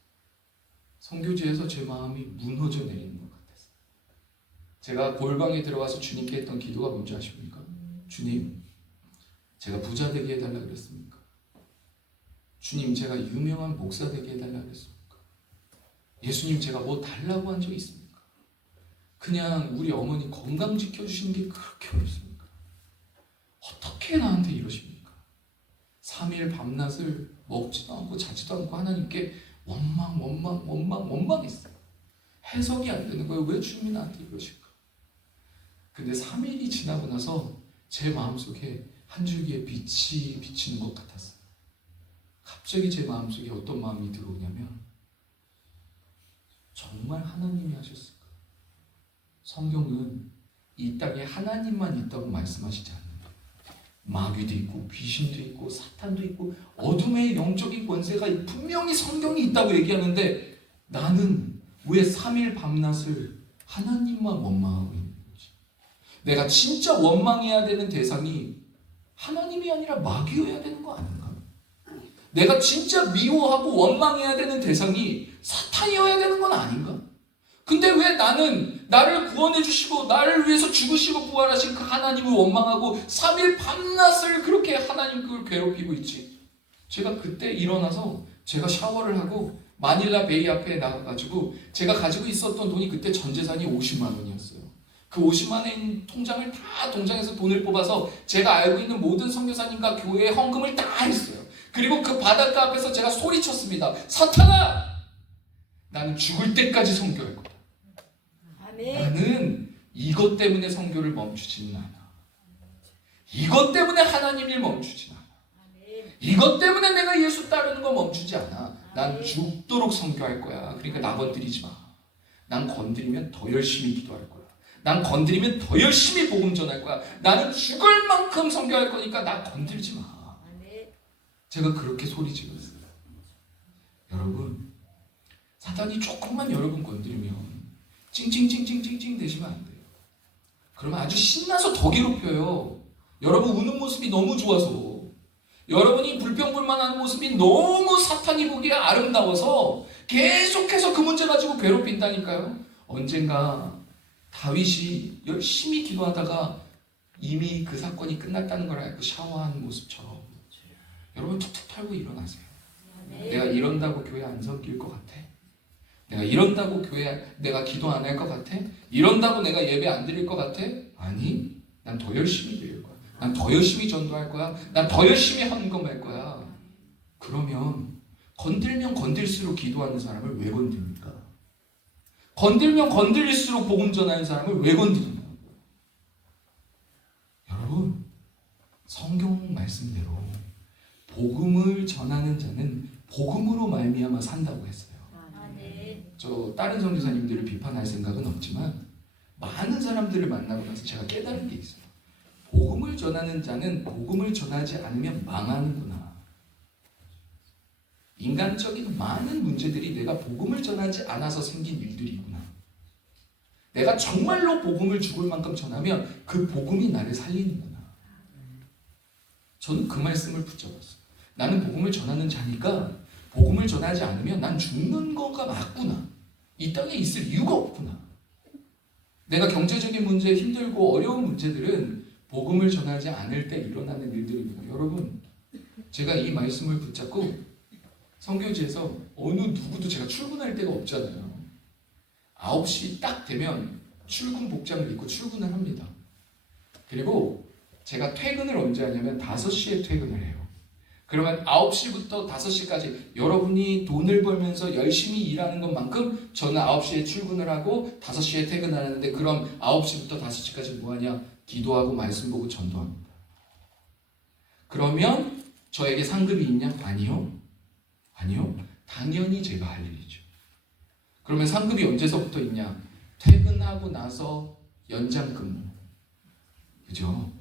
선교지에서 제 마음이 무너져 내리는 것 같았어요. 제가 골방에 들어가서 주님께 했던 기도가 뭔지 아십니까? 주님, 제가 부자 되게 해달라 그랬습니까? 주님, 제가 유명한 목사 되게 해달라 그랬습니까? 예수님, 제가 뭐 달라고 한 적 있습니까? 그냥 우리 어머니 건강 지켜주시는 게 그렇게 어렵습니까? 어떻게 나한테 이러십니까? 3일 밤낮을 먹지도 않고 자지도 않고 하나님께 원망했어요. 해석이 안 되는 거예요. 왜 주님이 나한테 이러실까? 근데 3일이 지나고 나서 제 마음속에 한 줄기의 빛이 비치는 것 같았어요. 갑자기 제 마음속에 어떤 마음이 들어오냐면 정말 하나님이 하셨을까? 성경은 이 땅에 하나님만 있다고 말씀하시지 않는다. 마귀도 있고 귀신도 있고 사탄도 있고 어둠의 영적인 권세가 분명히 성경이 있다고 얘기하는데 나는 왜 3일 밤낮을 하나님만 원망하고 있는 거지? 내가 진짜 원망해야 되는 대상이 하나님이 아니라 마귀여야 되는 거 아닌가? 내가 진짜 미워하고 원망해야 되는 대상이 사탄이어야 되는 건 아닌가? 근데 왜 나는 나를 구원해 주시고 나를 위해서 죽으시고 부활하신 그 하나님을 원망하고 3일 밤낮을 그렇게 하나님을 괴롭히고 있지? 제가 그때 일어나서 제가 샤워를 하고 마닐라 베이 앞에 나가가지고 제가 가지고 있었던 돈이 그때 전 재산이 50만 원이었어요. 그 50만 원 통장을 다 통장에서 돈을 뽑아서 제가 알고 있는 모든 선교사님과 교회에 헌금을 다 했어요. 그리고 그 바닷가 앞에서 제가 소리쳤습니다. 사탄아! 나는 죽을 때까지 선교할 거다. 나는 이것 때문에 선교를 멈추지는 않아. 이것 때문에 하나님 일 멈추지 않아. 이것 때문에 내가 예수 따르는 거 멈추지 않아. 난 죽도록 선교할 거야. 그러니까 나 건드리지 마. 난 건드리면 더 열심히 기도할 거야. 난 건드리면 더 열심히 복음 전할 거야. 나는 죽을 만큼 선교할 거니까 나 건들지 마. 제가 그렇게 소리 질렀어요. 여러분, 사탄이 조금만 여러분 건드리면 찡찡찡찡찡찡 되시면 안 돼요. 그러면 아주 신나서 더 괴롭혀요. 여러분 우는 모습이 너무 좋아서, 여러분이 불평불만하는 모습이 너무 사탄이 보기에 아름다워서 계속해서 그 문제 가지고 괴롭힌다니까요. 언젠가 다윗이 열심히 기도하다가 이미 그 사건이 끝났다는 걸 알고 샤워한 모습처럼 여러분 툭툭 털고 일어나세요. 내가 이런다고 교회 안 섬길 것 같아? 내가 이런다고 교회 내가 기도 안 할 것 같아? 이런다고 내가 예배 안 드릴 것 같아? 아니, 난 더 열심히 드릴 거야. 난 더 열심히 전도할 거야. 난 더 열심히 헌금할 거야. 그러면 건들면 건들수록 기도하는 사람을 왜 건듭니까? 건들면 건들릴수록 복음 전하는 사람을 왜 건드리냐? 여러분, 성경 말씀대로 복음을 전하는 자는 복음으로 말미암아 산다고 했어요. 저 다른 선교사님들을 비판할 생각은 없지만 많은 사람들을 만나고 나서 제가 깨달은 게 있어요. 복음을 전하는 자는 복음을 전하지 않으면 망하는구나. 인간적인 많은 문제들이 내가 복음을 전하지 않아서 생긴 일들이구나. 내가 정말로 복음을 죽을 만큼 전하면 그 복음이 나를 살리는구나. 저는 그 말씀을 붙잡았어요. 나는 복음을 전하는 자니까 복음을 전하지 않으면 난 죽는 거가 맞구나. 이 땅에 있을 이유가 없구나. 내가 경제적인 문제, 힘들고 어려운 문제들은 복음을 전하지 않을 때 일어나는 일들입니다. 여러분, 제가 이 말씀을 붙잡고 선교지에서 어느 누구도 제가 출근할 데가 없잖아요. 9시 딱 되면 출근 복장을 입고 출근을 합니다. 그리고 제가 퇴근을 언제 하냐면 5시에 퇴근을 해요. 그러면 9시부터 5시까지 여러분이 돈을 벌면서 열심히 일하는 것만큼 저는 9시에 출근을 하고 5시에 퇴근하는데, 그럼 9시부터 5시까지 뭐하냐? 기도하고 말씀 보고 전도합니다. 그러면 저에게 상급이 있냐? 아니요. 당연히 제가 할 일이죠. 그러면 상급이 언제서부터 있냐? 퇴근하고 나서 연장 근무. 그죠?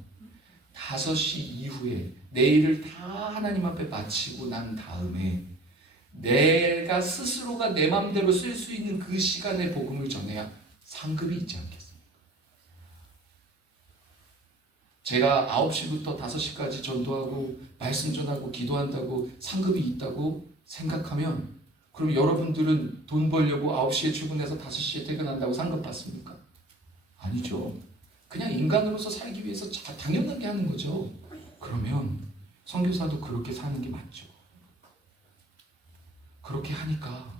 5시 이후에 내 일을 다 하나님 앞에 마치고 난 다음에 내가 스스로가 내 마음대로 쓸 수 있는 그 시간에 복음을 전해야 상급이 있지 않겠습니까? 제가 9시부터 5시까지 전도하고 말씀 전하고 기도한다고 상급이 있다고 생각하면, 그럼 여러분들은 돈 벌려고 9시에 출근해서 5시에 퇴근한다고 상급 받습니까? 아니죠. 그냥 인간으로서 살기 위해서 당연하게 하는 거죠. 그러면 선교사도 그렇게 사는 게 맞죠. 그렇게 하니까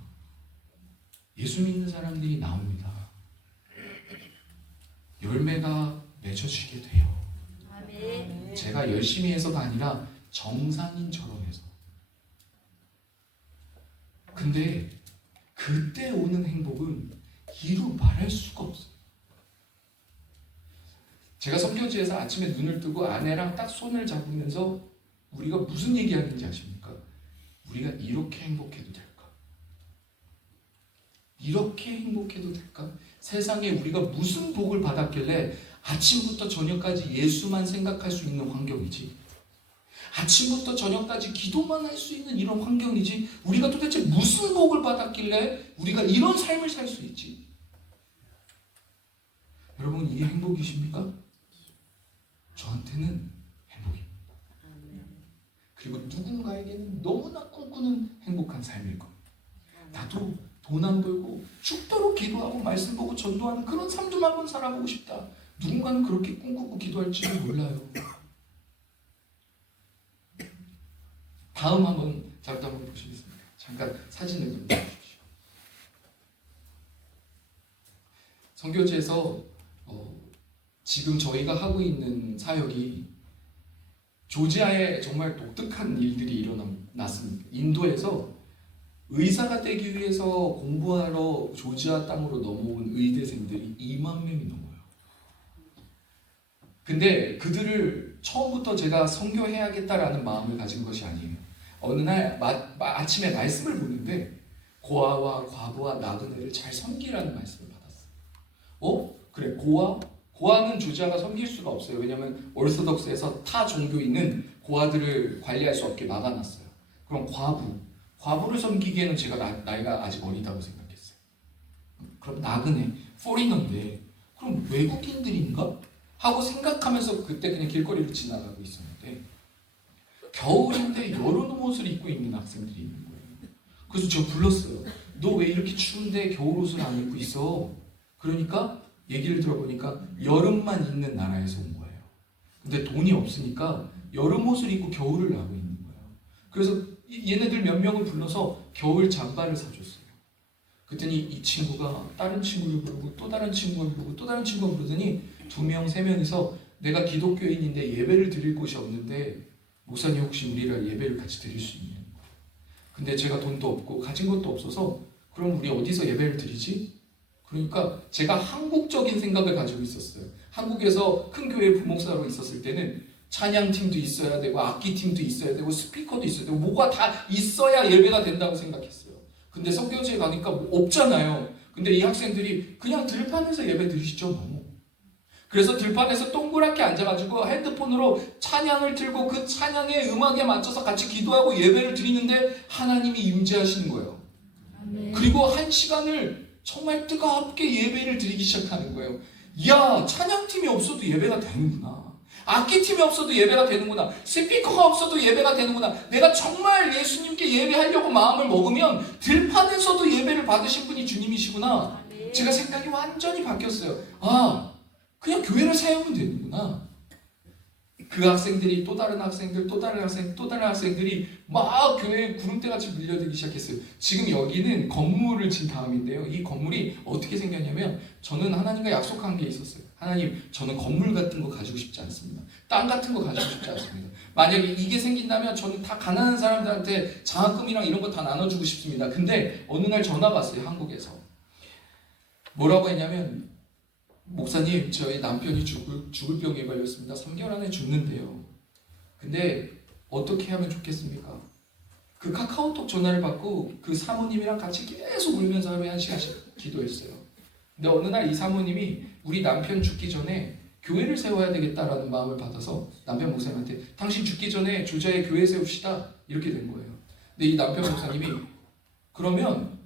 예수 믿는 사람들이 나옵니다. 열매가 맺어지게 돼요. 아멘. 제가 열심히 해서가 아니라 정상인처럼 해서. 근데 그때 오는 행복은 이루 말할 수가 없어요. 제가 선교지에서 아침에 눈을 뜨고 아내랑 딱 손을 잡으면서 우리가 무슨 얘기하는지 아십니까? 우리가 이렇게 행복해도 될까? 이렇게 행복해도 될까? 세상에 우리가 무슨 복을 받았길래 아침부터 저녁까지 예수만 생각할 수 있는 환경이지? 아침부터 저녁까지 기도만 할 수 있는 이런 환경이지? 우리가 도대체 무슨 복을 받았길래 우리가 이런 삶을 살 수 있지? 여러분, 이게 행복이십니까? 저한테는 행복입니다. 그리고 누군가에게는 너무나 꿈꾸는 행복한 삶일 겁니다. 나도 돈 안 벌고 죽도록 기도하고 말씀 보고 전도하는 그런 삶 좀 한번 살아보고 싶다. 누군가는 그렇게 꿈꾸고 기도할지도 몰라요. 다음 한번 자료도 한번 보시겠습니다. 잠깐 사진을 좀 보십시오. 선교지에서 지금 저희가 하고 있는 사역이 조지아에 정말 독특한 일들이 일어났습니다. 인도에서 의사가 되기 위해서 공부하러 조지아 땅으로 넘어온 의대생들이 2만 명이 넘어요. 근데 그들을 처음부터 제가 선교해야겠다라는 마음을 가진 것이 아니에요. 어느 날 아침에 말씀을 보는데 고아와 과부와 나그네를 잘 섬기라는 말씀을 받았어요. 그래, 고아는 조지아가 섬길 수가 없어요. 왜냐하면 오르소독스에서 타 종교인은 고아들을 관리할 수 없게 막아놨어요. 그럼 과부를 섬기기에는 제가 나이가 아직 어리다고 생각했어요. 그럼 나그네, 포리너인데 그럼 외국인들인가? 하고 생각하면서 그때 그냥 길거리를 지나가고 있었는데 겨울인데 여름 옷을 입고 있는 학생들이 있는 거예요. 그래서 제가 불렀어요. 너 왜 이렇게 추운데 겨울 옷을 안 입고 있어? 그러니까 얘기를 들어보니까 여름만 있는 나라에서 온 거예요. 근데 돈이 없으니까 여름 옷을 입고 겨울을 나고 있는 거예요. 그래서 얘네들 몇 명을 불러서 겨울 잠바를 사줬어요. 그랬더니 이 친구가 다른 친구를 부르고 또 다른 친구를 부르고 또 다른 친구를 부르더니 2명, 3명이서 내가 기독교인인데 예배를 드릴 곳이 없는데 목사님 혹시 우리랑 예배를 같이 드릴 수 있냐. 근데 제가 돈도 없고 가진 것도 없어서 그럼 우리 어디서 예배를 드리지? 그러니까 제가 한국적인 생각을 가지고 있었어요. 한국에서 큰 교회 부목사로 있었을 때는 찬양팀도 있어야 되고 악기팀도 있어야 되고 스피커도 있어야 되고 뭐가 다 있어야 예배가 된다고 생각했어요. 근데 성교제에 가니까 뭐 없잖아요. 근데 이 학생들이 그냥 들판에서 예배 드리시죠 뭐. 그래서 들판에서 동그랗게 앉아가지고 핸드폰으로 찬양을 틀고 그 찬양의 음악에 맞춰서 같이 기도하고 예배를 드리는데 하나님이 임재하시는 거예요. 그리고 한 시간을 정말 뜨겁게 예배를 드리기 시작하는 거예요. 야, 찬양팀이 없어도 예배가 되는구나. 악기팀이 없어도 예배가 되는구나. 스피커가 없어도 예배가 되는구나. 내가 정말 예수님께 예배하려고 마음을 먹으면 들판에서도 예배를 받으신 분이 주님이시구나. 제가 생각이 완전히 바뀌었어요. 아, 그냥 교회를 세우면 되는구나. 그 학생들이 또 다른 학생들, 또 다른 학생, 또 다른 학생들이 막 교회에 구름대같이 밀려들기 시작했어요. 지금 여기는 건물을 진 다음인데요. 이 건물이 어떻게 생겼냐면 저는 하나님과 약속한 게 있었어요. 하나님, 저는 건물 같은 거 가지고 싶지 않습니다. 땅 같은 거 가지고 싶지 않습니다. 만약에 이게 생긴다면 저는 다 가난한 사람들한테 장학금이랑 이런 거 다 나눠주고 싶습니다. 근데 어느 날 전화가 왔어요. 한국에서. 뭐라고 했냐면 목사님, 저희 남편이 죽을 병에 걸렸습니다. 3개월 안에 죽는데요. 근데 어떻게 하면 좋겠습니까? 그 카카오톡 전화를 받고 그 사모님이랑 같이 계속 울면서 하루에 1시간씩 기도했어요. 근데 어느 날 이 사모님이 우리 남편 죽기 전에 교회를 세워야 되겠다라는 마음을 받아서 남편 목사님한테 당신 죽기 전에 조자에 교회 세웁시다 이렇게 된 거예요. 근데 이 남편 목사님이 그러면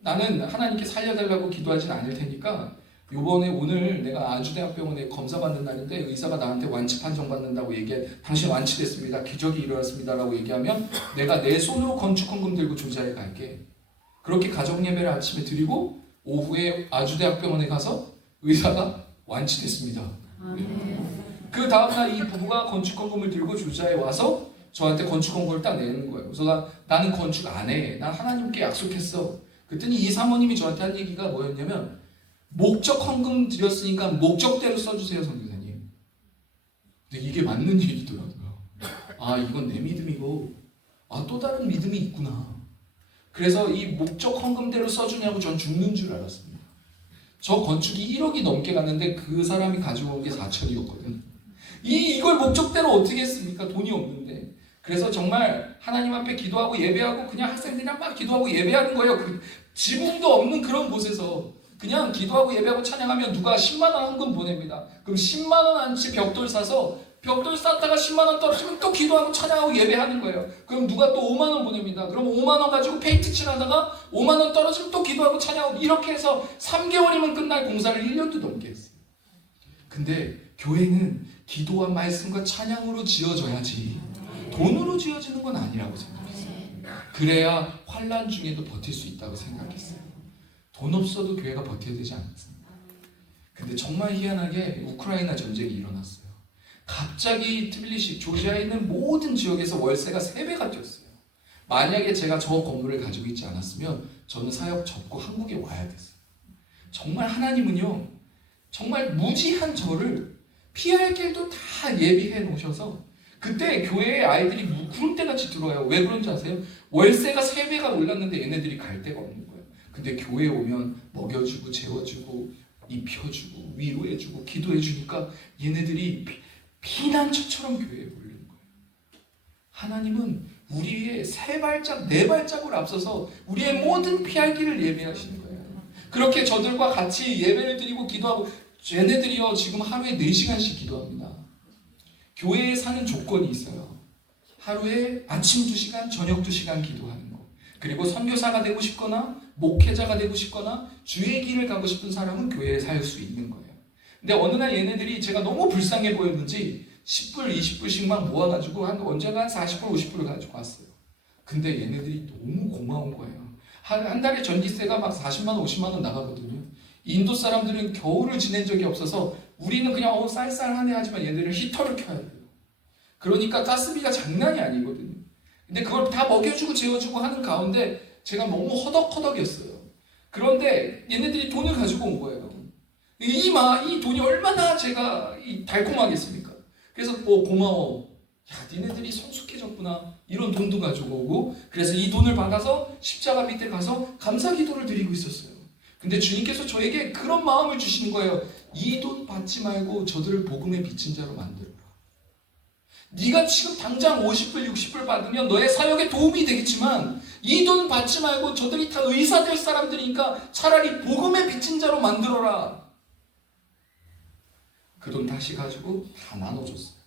나는 하나님께 살려달라고 기도하진 않을 테니까 요번에 오늘 내가 아주대학병원에 검사 받는 날인데 의사가 나한테 완치 판정 받는다고 얘기해. 당신 완치됐습니다. 기적이 일어났습니다. 라고 얘기하면 내가 내 손으로 건축헌금 들고 조자에 갈게. 그렇게 가정예배를 아침에 드리고 오후에 아주대학병원에 가서 의사가 완치됐습니다. 그 다음날 이 부부가 건축헌금을 들고 조자에 와서 저한테 건축헌금을 딱 내는 거예요. 그래서 나는 건축 안 해. 난 하나님께 약속했어. 그랬더니 이 사모님이 저한테 한 얘기가 뭐였냐면 목적 헌금 드렸으니까 목적대로 써주세요, 선교사님. 근데 이게 맞는 얘기더라고요. 아, 이건 내 믿음이고, 아, 또 다른 믿음이 있구나. 그래서 이 목적 헌금대로 써주냐고 전 죽는 줄 알았습니다. 저 건축이 1억이 넘게 갔는데 그 사람이 가지고 온 게 4천이었거든. 이걸 목적대로 어떻게 했습니까? 돈이 없는데. 그래서 정말 하나님 앞에 기도하고 예배하고 그냥 학생들이랑 막 기도하고 예배하는 거예요. 그 지붕도 없는 그런 곳에서. 그냥 기도하고 예배하고 찬양하면 누가 10만 원 헌금 보냅니다. 그럼 10만 원어치 벽돌 사서 벽돌 쌌다가 10만 원 떨어지면 또 기도하고 찬양하고 예배하는 거예요. 그럼 누가 또 5만 원 보냅니다. 그럼 5만 원 가지고 페인트 칠하다가 5만 원 떨어지면 또 기도하고 찬양하고 이렇게 해서 3개월이면 끝날 공사를 1년도 넘게 했어요. 근데 교회는 기도와 말씀과 찬양으로 지어져야지 돈으로 지어지는 건 아니라고 생각했어요. 그래야 환난 중에도 버틸 수 있다고 생각했어요. 돈 없어도 교회가 버텨야 되지 않습니까? 근데 정말 희한하게 우크라이나 전쟁이 일어났어요. 갑자기 트빌리시, 조지아에 있는 모든 지역에서 월세가 3배가 뛰었어요. 만약에 제가 저 건물을 가지고 있지 않았으면 저는 사역 접고 한국에 와야 됐어요. 정말 하나님은요, 정말 무지한 저를 피할 길도 다 예비해 놓으셔서 그때 교회에 아이들이 구름대같이 들어와요. 왜 그런지 아세요? 월세가 3배가 올랐는데 얘네들이 갈 데가 없는 거예요. 근데 교회에 오면 먹여주고 재워주고 입혀주고 위로해주고 기도해주니까 얘네들이 피난처처럼 교회에 몰리는 거예요. 하나님은 우리의 3발짝 4발짝을 앞서서 우리의 모든 피할 길을 예비하시는 거예요. 그렇게 저들과 같이 예배를 드리고 기도하고 얘네들이요 지금 하루에 4시간씩 기도합니다. 교회에 사는 조건이 있어요. 하루에 아침 2시간 저녁 2시간 기도하는 거. 그리고 선교사가 되고 싶거나 목회자가 되고 싶거나 주의 길을 가고 싶은 사람은 교회에 살 수 있는 거예요. 근데 어느 날 얘네들이 제가 너무 불쌍해 보였는지 10불, 20불씩만 모아가지고 언제가 한 40불, 50불을 가지고 왔어요. 근데 얘네들이 너무 고마운 거예요. 한 달에 전기세가 막 40만 원, 50만 원 나가거든요. 인도 사람들은 겨울을 지낸 적이 없어서 우리는 그냥 쌀쌀하네 하지만 얘네들은 히터를 켜야 돼요. 그러니까 가스비가 장난이 아니거든요. 근데 그걸 다 먹여주고 재워주고 하는 가운데 제가 너무 허덕허덕이었어요. 그런데 얘네들이 돈을 가지고 온 거예요. 이 돈이 얼마나 제가 달콤하겠습니까? 그래서 고마워. 야, 니네들이 성숙해졌구나. 이런 돈도 가지고 오고, 그래서 이 돈을 받아서 십자가 밑에 가서 감사 기도를 드리고 있었어요. 근데 주님께서 저에게 그런 마음을 주시는 거예요. 이 돈 받지 말고 저들을 복음의 빚진 자로 만들어라. 네가 지금 당장 50불, 60불 받으면 너의 사역에 도움이 되겠지만 이 돈 받지 말고 저들이 다 의사 될 사람들이니까 차라리 복음의 빚진 자로 만들어라. 그 돈 다시 가지고 다 나눠줬어요.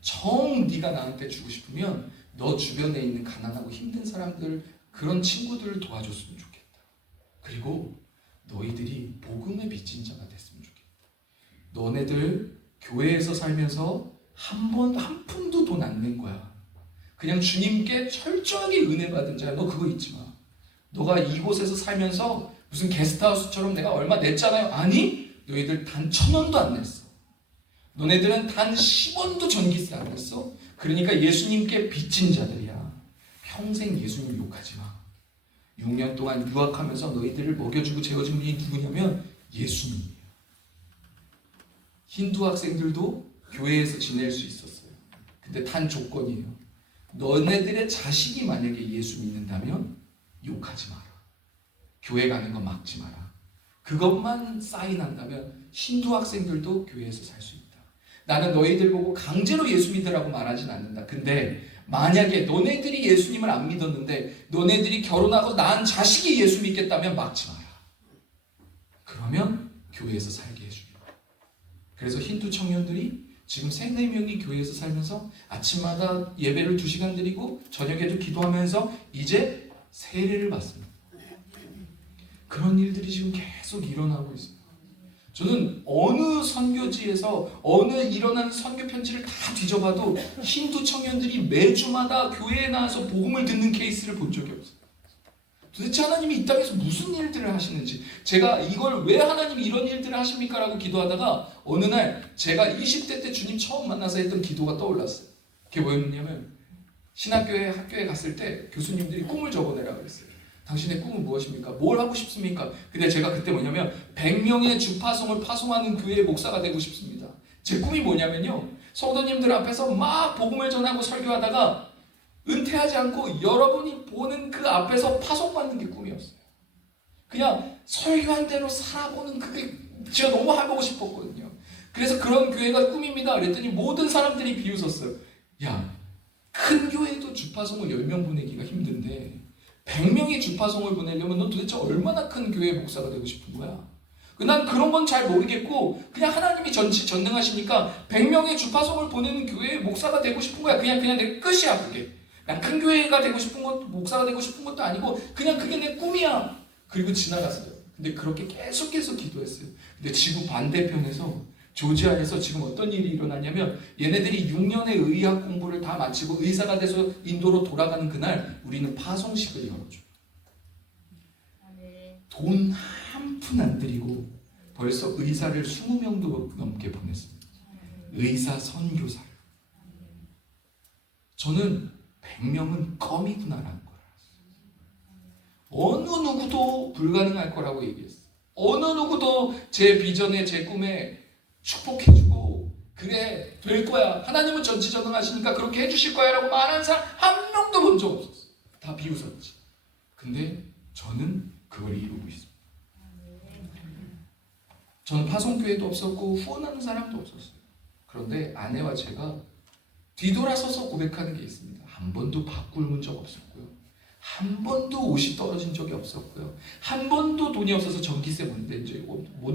정 네가 나한테 주고 싶으면 너 주변에 있는 가난하고 힘든 사람들, 그런 친구들을 도와줬으면 좋겠다. 그리고 너희들이 복음의 빚진 자가 됐으면 좋겠다. 너네들 교회에서 살면서 한 푼도 돈 안 낸 거야. 그냥 주님께 철저하게 은혜 받은 자야. 너 그거 잊지 마. 너가 이곳에서 살면서 무슨 게스트하우스처럼 내가 얼마 냈잖아요. 아니, 너희들 단 1,000원도 안 냈어. 너네들은 단 10원도 전기세 안 냈어. 그러니까 예수님께 빚진 자들이야. 평생 예수님 욕하지 마. 6년 동안 유학하면서 너희들을 먹여주고 재워준 분이 누구냐면 예수님이에요. 힌두 학생들도 교회에서 지낼 수 있었어요. 근데 단 조건이에요. 너네들의 자식이 만약에 예수 믿는다면 욕하지 마라. 교회 가는 거 막지 마라. 그것만 사인한다면 힌두 학생들도 교회에서 살 수 있다. 나는 너희들 보고 강제로 예수 믿으라고 말하진 않는다. 근데 만약에 너네들이 예수님을 안 믿었는데 너네들이 결혼하고 낳은 자식이 예수 믿겠다면 막지 마라. 그러면 교회에서 살게 해줍니다. 그래서 힌두 청년들이 지금 3-4명이 교회에서 살면서 아침마다 예배를 2시간 드리고 저녁에도 기도하면서 이제 세례를 받습니다. 그런 일들이 지금 계속 일어나고 있습니다. 저는 어느 선교지에서 어느 일어난 선교 편지를 다 뒤져봐도 힌두 청년들이 매주마다 교회에 나와서 복음을 듣는 케이스를 본 적이 없어요. 도대체 하나님이 이 땅에서 무슨 일들을 하시는지, 제가 이걸 왜 하나님이 이런 일들을 하십니까? 라고 기도하다가 어느 날 제가 20대 때 주님 처음 만나서 했던 기도가 떠올랐어요. 그게 뭐였냐면 신학교에 학교에 갔을 때 교수님들이 꿈을 적어내라고 그랬어요. 당신의 꿈은 무엇입니까? 뭘 하고 싶습니까? 근데 제가 그때 뭐냐면 100명의 주파송을 파송하는 교회의 목사가 되고 싶습니다. 제 꿈이 뭐냐면요, 성도님들 앞에서 막 복음을 전하고 설교하다가 은퇴하지 않고 여러분이 보는 그 앞에서 파송받는 게 꿈이었어요. 그냥 설교한 대로 살아보는 그게 제가 너무 해보고 싶었거든요. 그래서 그런 교회가 꿈입니다. 그랬더니 모든 사람들이 비웃었어요. 야, 큰 교회도 주파송을 10명 보내기가 힘든데 100명의 주파송을 보내려면 너 도대체 얼마나 큰 교회의 목사가 되고 싶은 거야? 난 그런 건 잘 모르겠고 그냥 하나님이 전능하시니까 100명의 주파송을 보내는 교회의 목사가 되고 싶은 거야. 그냥 내 끝이야 그게. 난 큰 교회가 되고 싶은 것도, 목사가 되고 싶은 것도 아니고 그냥 그게 내 꿈이야. 그리고 지나갔어요. 근데 그렇게 계속 기도했어요. 근데 지구 반대편에서 조지아에서 지금 어떤 일이 일어났냐면 얘네들이 6년의 의학 공부를 다 마치고 의사가 돼서 인도로 돌아가는 그날 우리는 파송식을 열어줘요. 돈 한 푼 안 들이고 벌써 의사를 20명도 넘게 보냈습니다. 의사 선교사를. 저는 100명은 껌이구나라는 걸 알았어요. 어느 누구도 불가능할 거라고 얘기했어요. 어느 누구도 제 비전에 제 꿈에 축복해주고 그래 될 거야, 하나님은 전지전능하시니까 그렇게 해주실 거야 라고 말하는 사람 한 명도 본 적 없었어요. 다 비웃었지. 근데 저는 그걸 이루고 있습니다. 저는 파송교회도 없었고 후원하는 사람도 없었어요. 그런데 아내와 제가 뒤돌아서서 고백하는 게 있습니다. 한 번도 밥 굶은 적 없었고요. 한 번도 옷이 떨어진 적이 없었고요. 한 번도 돈이 없어서 전기세 못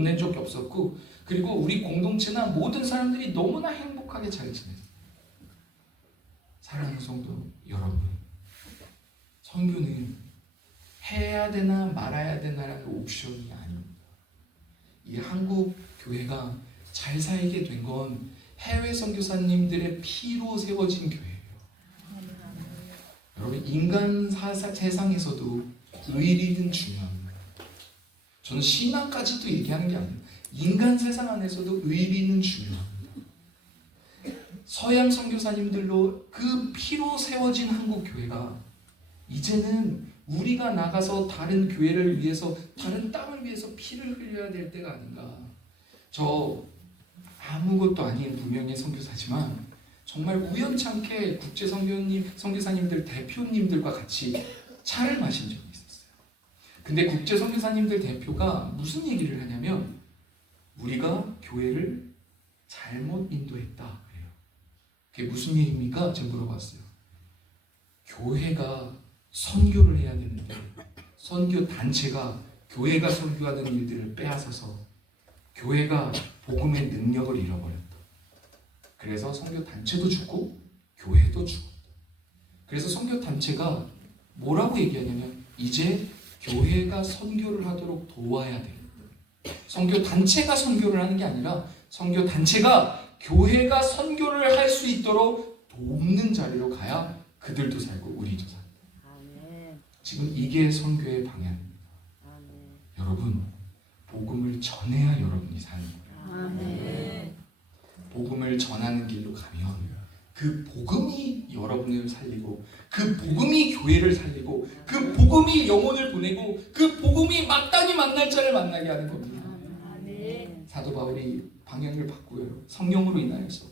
낸 적이 없었고, 그리고 우리 공동체나 모든 사람들이 너무나 행복하게 잘 지냈어요. 사랑하는 성도 여러분, 선교는 해야 되나 말아야 되나라는 옵션이 아닙니다. 이 한국 교회가 잘 살게 된 건 해외 선교사님들의 피로 세워진 교회예요. 여러분, 인간 세상에서도 의리는 중요합니다. 저는 신앙까지도 얘기하는 게 아니에요. 인간 세상 안에서도 의리는 중요합니다. 서양 선교사님들로 그 피로 세워진 한국 교회가 이제는 우리가 나가서 다른 교회를 위해서, 다른 땅을 위해서 피를 흘려야 될 때가 아닌가. 저 아무것도 아닌 무명의 선교사지만 정말 우연찮게 국제 선교사님들 대표님들과 같이 차를 마신 적이 있었어요. 근데 국제 선교사님들 대표가 무슨 얘기를 하냐면 우리가 교회를 잘못 인도했다 그래요. 그게 무슨 얘기입니까? 제가 물어봤어요. 교회가 선교를 해야 되는데 선교 단체가 교회가 선교하는 일들을 빼앗아서 교회가 복음의 능력을 잃어버렸다. 그래서 선교 단체도 죽고 교회도 죽었다. 그래서 선교 단체가 뭐라고 얘기하냐면 이제 교회가 선교를 하도록 도와야 돼. 선교 단체가 선교를 하는 게 아니라 선교 단체가 교회가 선교를 할 수 있도록 돕는 자리로 가야 그들도 살고 우리도 살고. 지금 이게 선교의 방향입니다. 여러분, 복음을 전해야 여러분이 사는 거예요. 복음을 전하는 길로 가면 그 복음이 여러분을 살리고 그 복음이 교회를 살리고 그 복음이 영혼을 보내고 그 복음이 마땅히 만날 자를 만나게 하는 겁니다. 사도 바울이 방향을 바꾸어요. 성령으로 인하여서.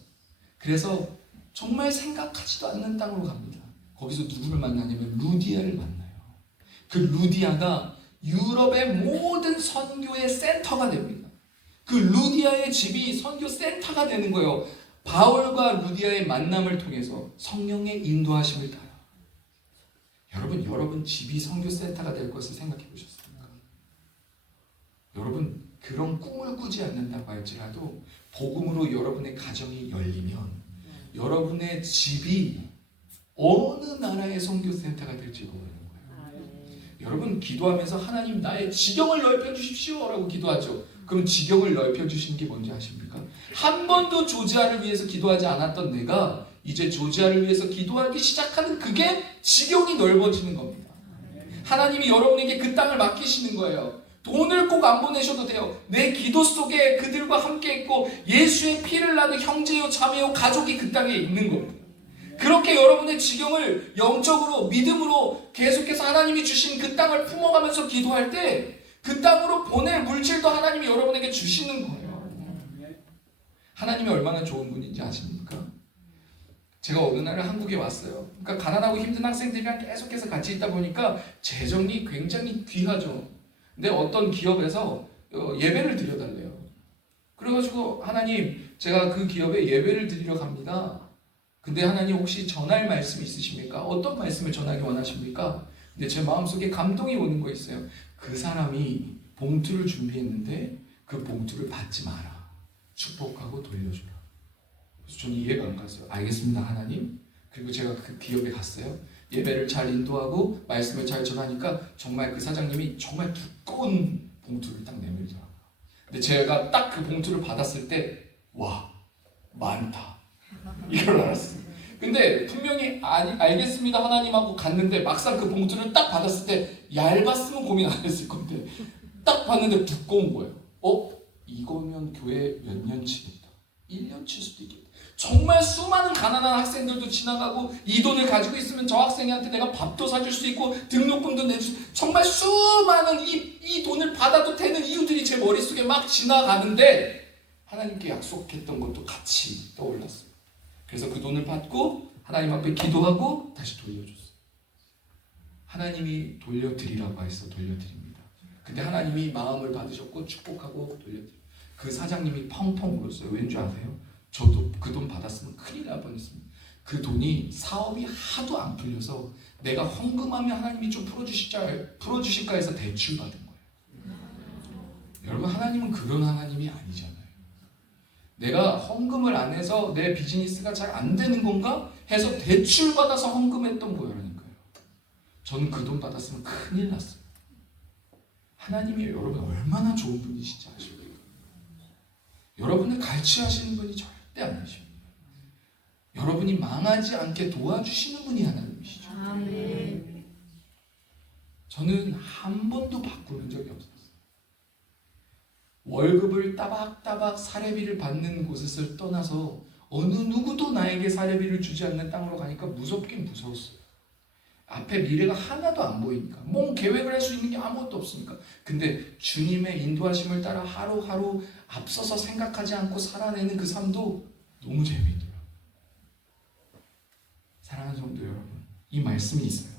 그래서 정말 생각하지도 않는 땅으로 갑니다. 거기서 누구를 만나냐면 루디아를 만나요. 그 루디아가 유럽의 모든 선교의 센터가 됩니다. 그 루디아의 집이 선교 센터가 되는 거예요. 바울과 루디아의 만남을 통해서 성령의 인도하심을 따라. 여러분 집이 선교 센터가 될 것을 생각해 보셨습니까? 여러분 그런 꿈을 꾸지 않는다고 할지라도 복음으로 여러분의 가정이 열리면 여러분의 집이 어느 나라의 선교 센터가 될지 모르는 거예요. 여러분 기도하면서 하나님 나의 지경을 넓혀 주십시오 라고 기도하죠. 그럼 지경을 넓혀 주신 게 뭔지 아십니까? 한 번도 조지아를 위해서 기도하지 않았던 내가 이제 조지아를 위해서 기도하기 시작하는 그게 지경이 넓어지는 겁니다. 하나님이 여러분에게 그 땅을 맡기시는 거예요. 돈을 꼭 안 보내셔도 돼요. 내 기도 속에 그들과 함께 있고 예수의 피를 나는 형제요 자매요 가족이 그 땅에 있는 겁니다. 그렇게 여러분의 지경을 영적으로 믿음으로 계속해서 하나님이 주신 그 땅을 품어가면서 기도할 때 그 땅으로 보낼 물질도 하나님이 여러분에게 주시는 거예요. 하나님이 얼마나 좋은 분인지 아십니까? 제가 어느 날 한국에 왔어요. 그러니까 가난하고 힘든 학생들이랑 계속해서 같이 있다 보니까 재정이 굉장히 귀하죠. 근데 어떤 기업에서 예배를 드려달래요. 그래가지고 하나님 제가 그 기업에 예배를 드리러 갑니다. 근데 하나님 혹시 전할 말씀 있으십니까? 어떤 말씀을 전하기 원하십니까? 근데 제 마음속에 감동이 오는 거 있어요. 그 사람이 봉투를 준비했는데 그 봉투를 받지 마라. 축복하고 돌려주라. 그래서 저는 이해가 안 갔어요. 알겠습니다 하나님. 그리고 제가 그 기업에 갔어요. 예배를 잘 인도하고 말씀을 잘 전하니까 정말 그 사장님이 정말 두꺼운 봉투를 딱 내밀더라고요. 근데 제가 딱 그 봉투를 받았을 때 와 많다 이걸 알았어요. 근데 분명히 알겠습니다 하나님 하고 갔는데 막상 그 봉투를 딱 받았을 때 얇았으면 고민 안 했을 건데 딱 봤는데 두꺼운 거예요. 이거면 교회 몇 년 치겠다. 1년 칠 수도 있겠다. 정말 수많은 가난한 학생들도 지나가고 이 돈을 가지고 있으면 저 학생한테 내가 밥도 사줄 수 있고 등록금도 내줄 수 있고 정말 수많은 이 돈을 받아도 되는 이유들이 제 머릿속에 막 지나가는데 하나님께 약속했던 것도 같이 떠올랐어요. 그래서 그 돈을 받고 하나님 앞에 기도하고 다시 돌려줬어요. 하나님이 돌려드리라고 해서 돌려드립니다. 근데 하나님이 마음을 받으셨고 축복하고 돌려드려요. 그 사장님이 펑펑 울었어요. 왠지 아세요? 저도 그 돈 받았으면 큰일 날 뻔했습니다. 그 돈이 사업이 하도 안 풀려서 내가 헌금하면 하나님이 좀 풀어주실까 해서 대출 받은 거예요. 여러분 하나님은 그런 하나님이 아니잖아요. 내가 헌금을 안 해서 내 비즈니스가 잘 안 되는 건가 해서 대출 받아서 헌금했던 거라니까요. 저는 그 돈 받았으면 큰일 났어요. 하나님이 여러분 얼마나 좋은 분이신지 아십니까? 여러분을 갈취하시는 분이 절대 아니십니다. 여러분이 망하지 않게 도와주시는 분이 하나님이시죠. 아멘. 저는 한 번도 바꾸는 적이 없었어요. 월급을 따박따박 사례비를 받는 곳에서 떠나서 어느 누구도 나에게 사례비를 주지 않는 땅으로 가니까 무섭긴 무서웠어요. 앞에 미래가 하나도 안 보이니까, 뭔 계획을 할 수 있는 게 아무것도 없으니까. 근데 주님의 인도하심을 따라 하루하루 앞서서 생각하지 않고 살아내는 그 삶도 너무 재미있더라고요. 사랑하는 성도 여러분, 이 말씀이 있어요.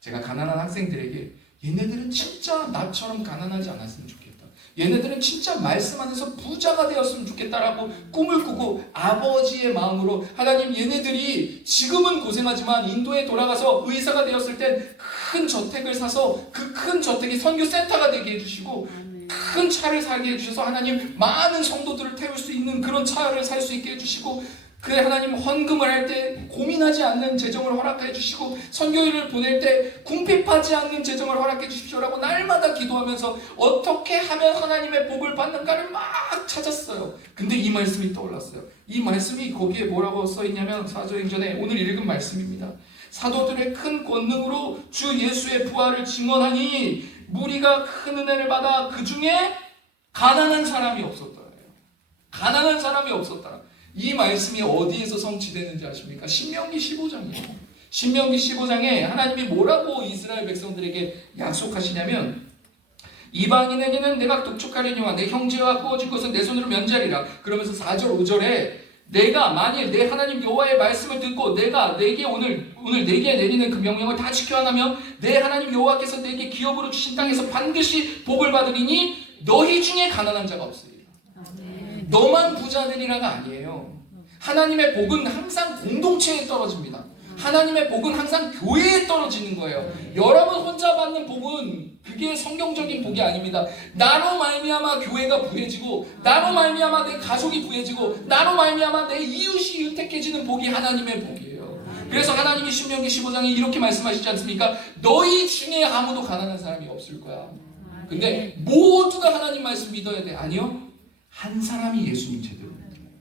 제가 가난한 학생들에게 얘네들은 진짜 나처럼 가난하지 않았으면 좋겠다. 얘네들은 진짜 말씀 안에서 부자가 되었으면 좋겠다라고 꿈을 꾸고 아버지의 마음으로 하나님 얘네들이 지금은 고생하지만 인도에 돌아가서 의사가 되었을 땐 큰 저택을 사서 그 큰 저택이 선교센터가 되게 해주시고 큰 차를 사게 해주셔서 하나님 많은 성도들을 태울 수 있는 그런 차를 살 수 있게 해주시고 그래 하나님 헌금을 할 때 고민하지 않는 재정을 허락해 주시고 선교일을 보낼 때 궁핍하지 않는 재정을 허락해 주십시오라고 날마다 기도하면서 어떻게 하면 하나님의 복을 받는가를 막 찾았어요. 근데 이 말씀이 떠올랐어요. 이 말씀이 거기에 뭐라고 써있냐면 사도행전에 오늘 읽은 말씀입니다. 사도들의 큰 권능으로 주 예수의 부활을 증언하니 무리가 큰 은혜를 받아 그 중에 가난한 사람이 없었더라. 가난한 사람이 없었더라. 이 말씀이 어디에서 성취되는지 아십니까? 신명기 15장이에요. 신명기 15장에 하나님이 뭐라고 이스라엘 백성들에게 약속하시냐면 이방인에게는 내가 독촉하려니와 내 형제와 꾸어진 것은 내 손으로 면제하리라. 그러면서 4절 5절에 내가 만일 내 하나님 여호와의 말씀을 듣고 내가 내게 오늘 내게 내리는 그 명령을 다 지켜 하나면 내 하나님 여호와께서 내게 기업으로 주신 땅에서 반드시 복을 받으리니 너희 중에 가난한 자가 없으리라. 너만 부자 되리라가 아니에요. 하나님의 복은 항상 공동체에 떨어집니다. 하나님의 복은 항상 교회에 떨어지는 거예요. 여러분 혼자 받는 복은 그게 성경적인 복이 아닙니다. 나로 말미암아 교회가 부해지고 나로 말미암아 내 가족이 부해지고 나로 말미암아 내 이웃이 윤택해지는 복이 하나님의 복이에요. 그래서 하나님이 신명기 15장에 이렇게 말씀하시지 않습니까? 너희 중에 아무도 가난한 사람이 없을 거야. 근데 모두가 하나님 말씀 믿어야 돼. 아니요. 한 사람이 예수님 제대로 믿으면,